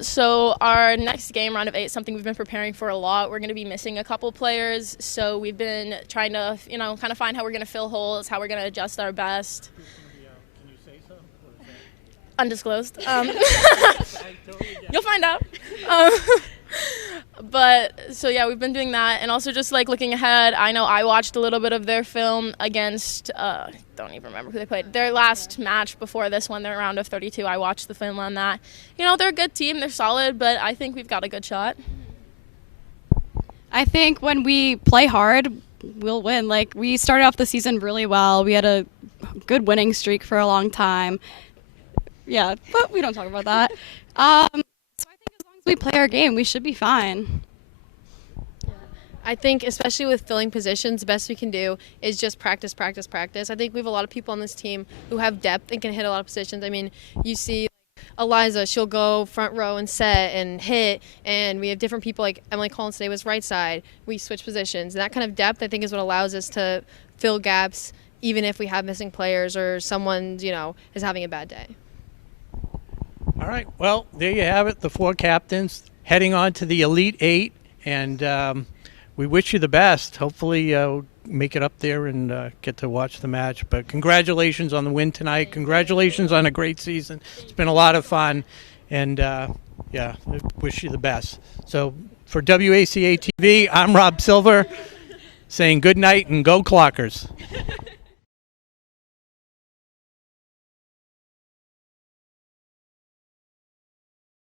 So our next game, round of 8, is something we've been preparing for a lot. We're going to be missing a couple players, so we've been trying to, kind of find how we're going to fill holes, how we're going to adjust our best. Can you say so? Undisclosed. You'll find out. But so yeah, we've been doing that, and also just looking ahead. I know I watched a little bit of their film against don't even remember who they played. Their last match before this one, their round of 32. I watched the film on that. They're a good team. They're solid, but I think we've got a good shot. I think when we play hard, we'll win. We started off the season really well. We had a good winning streak for a long time. Yeah, but we don't talk about that. So I think as long as we play our game, we should be fine. I think especially with filling positions, the best we can do is just practice. I think we have a lot of people on this team who have depth and can hit a lot of positions. I mean, you see Eliza, she'll go front row and set and hit, and we have different people like Emily Collins today was right side. We switch positions. And that kind of depth, I think, is what allows us to fill gaps even if we have missing players or someone, is having a bad day. All right. Well, there you have it. The 4 captains heading on to the Elite 8, and we wish you the best. Hopefully make it up there and get to watch the match. But congratulations on the win tonight. Congratulations on a great season. It's been a lot of fun. And yeah, I wish you the best. So for WACA TV, I'm Rob Silver saying good night and go Clockers.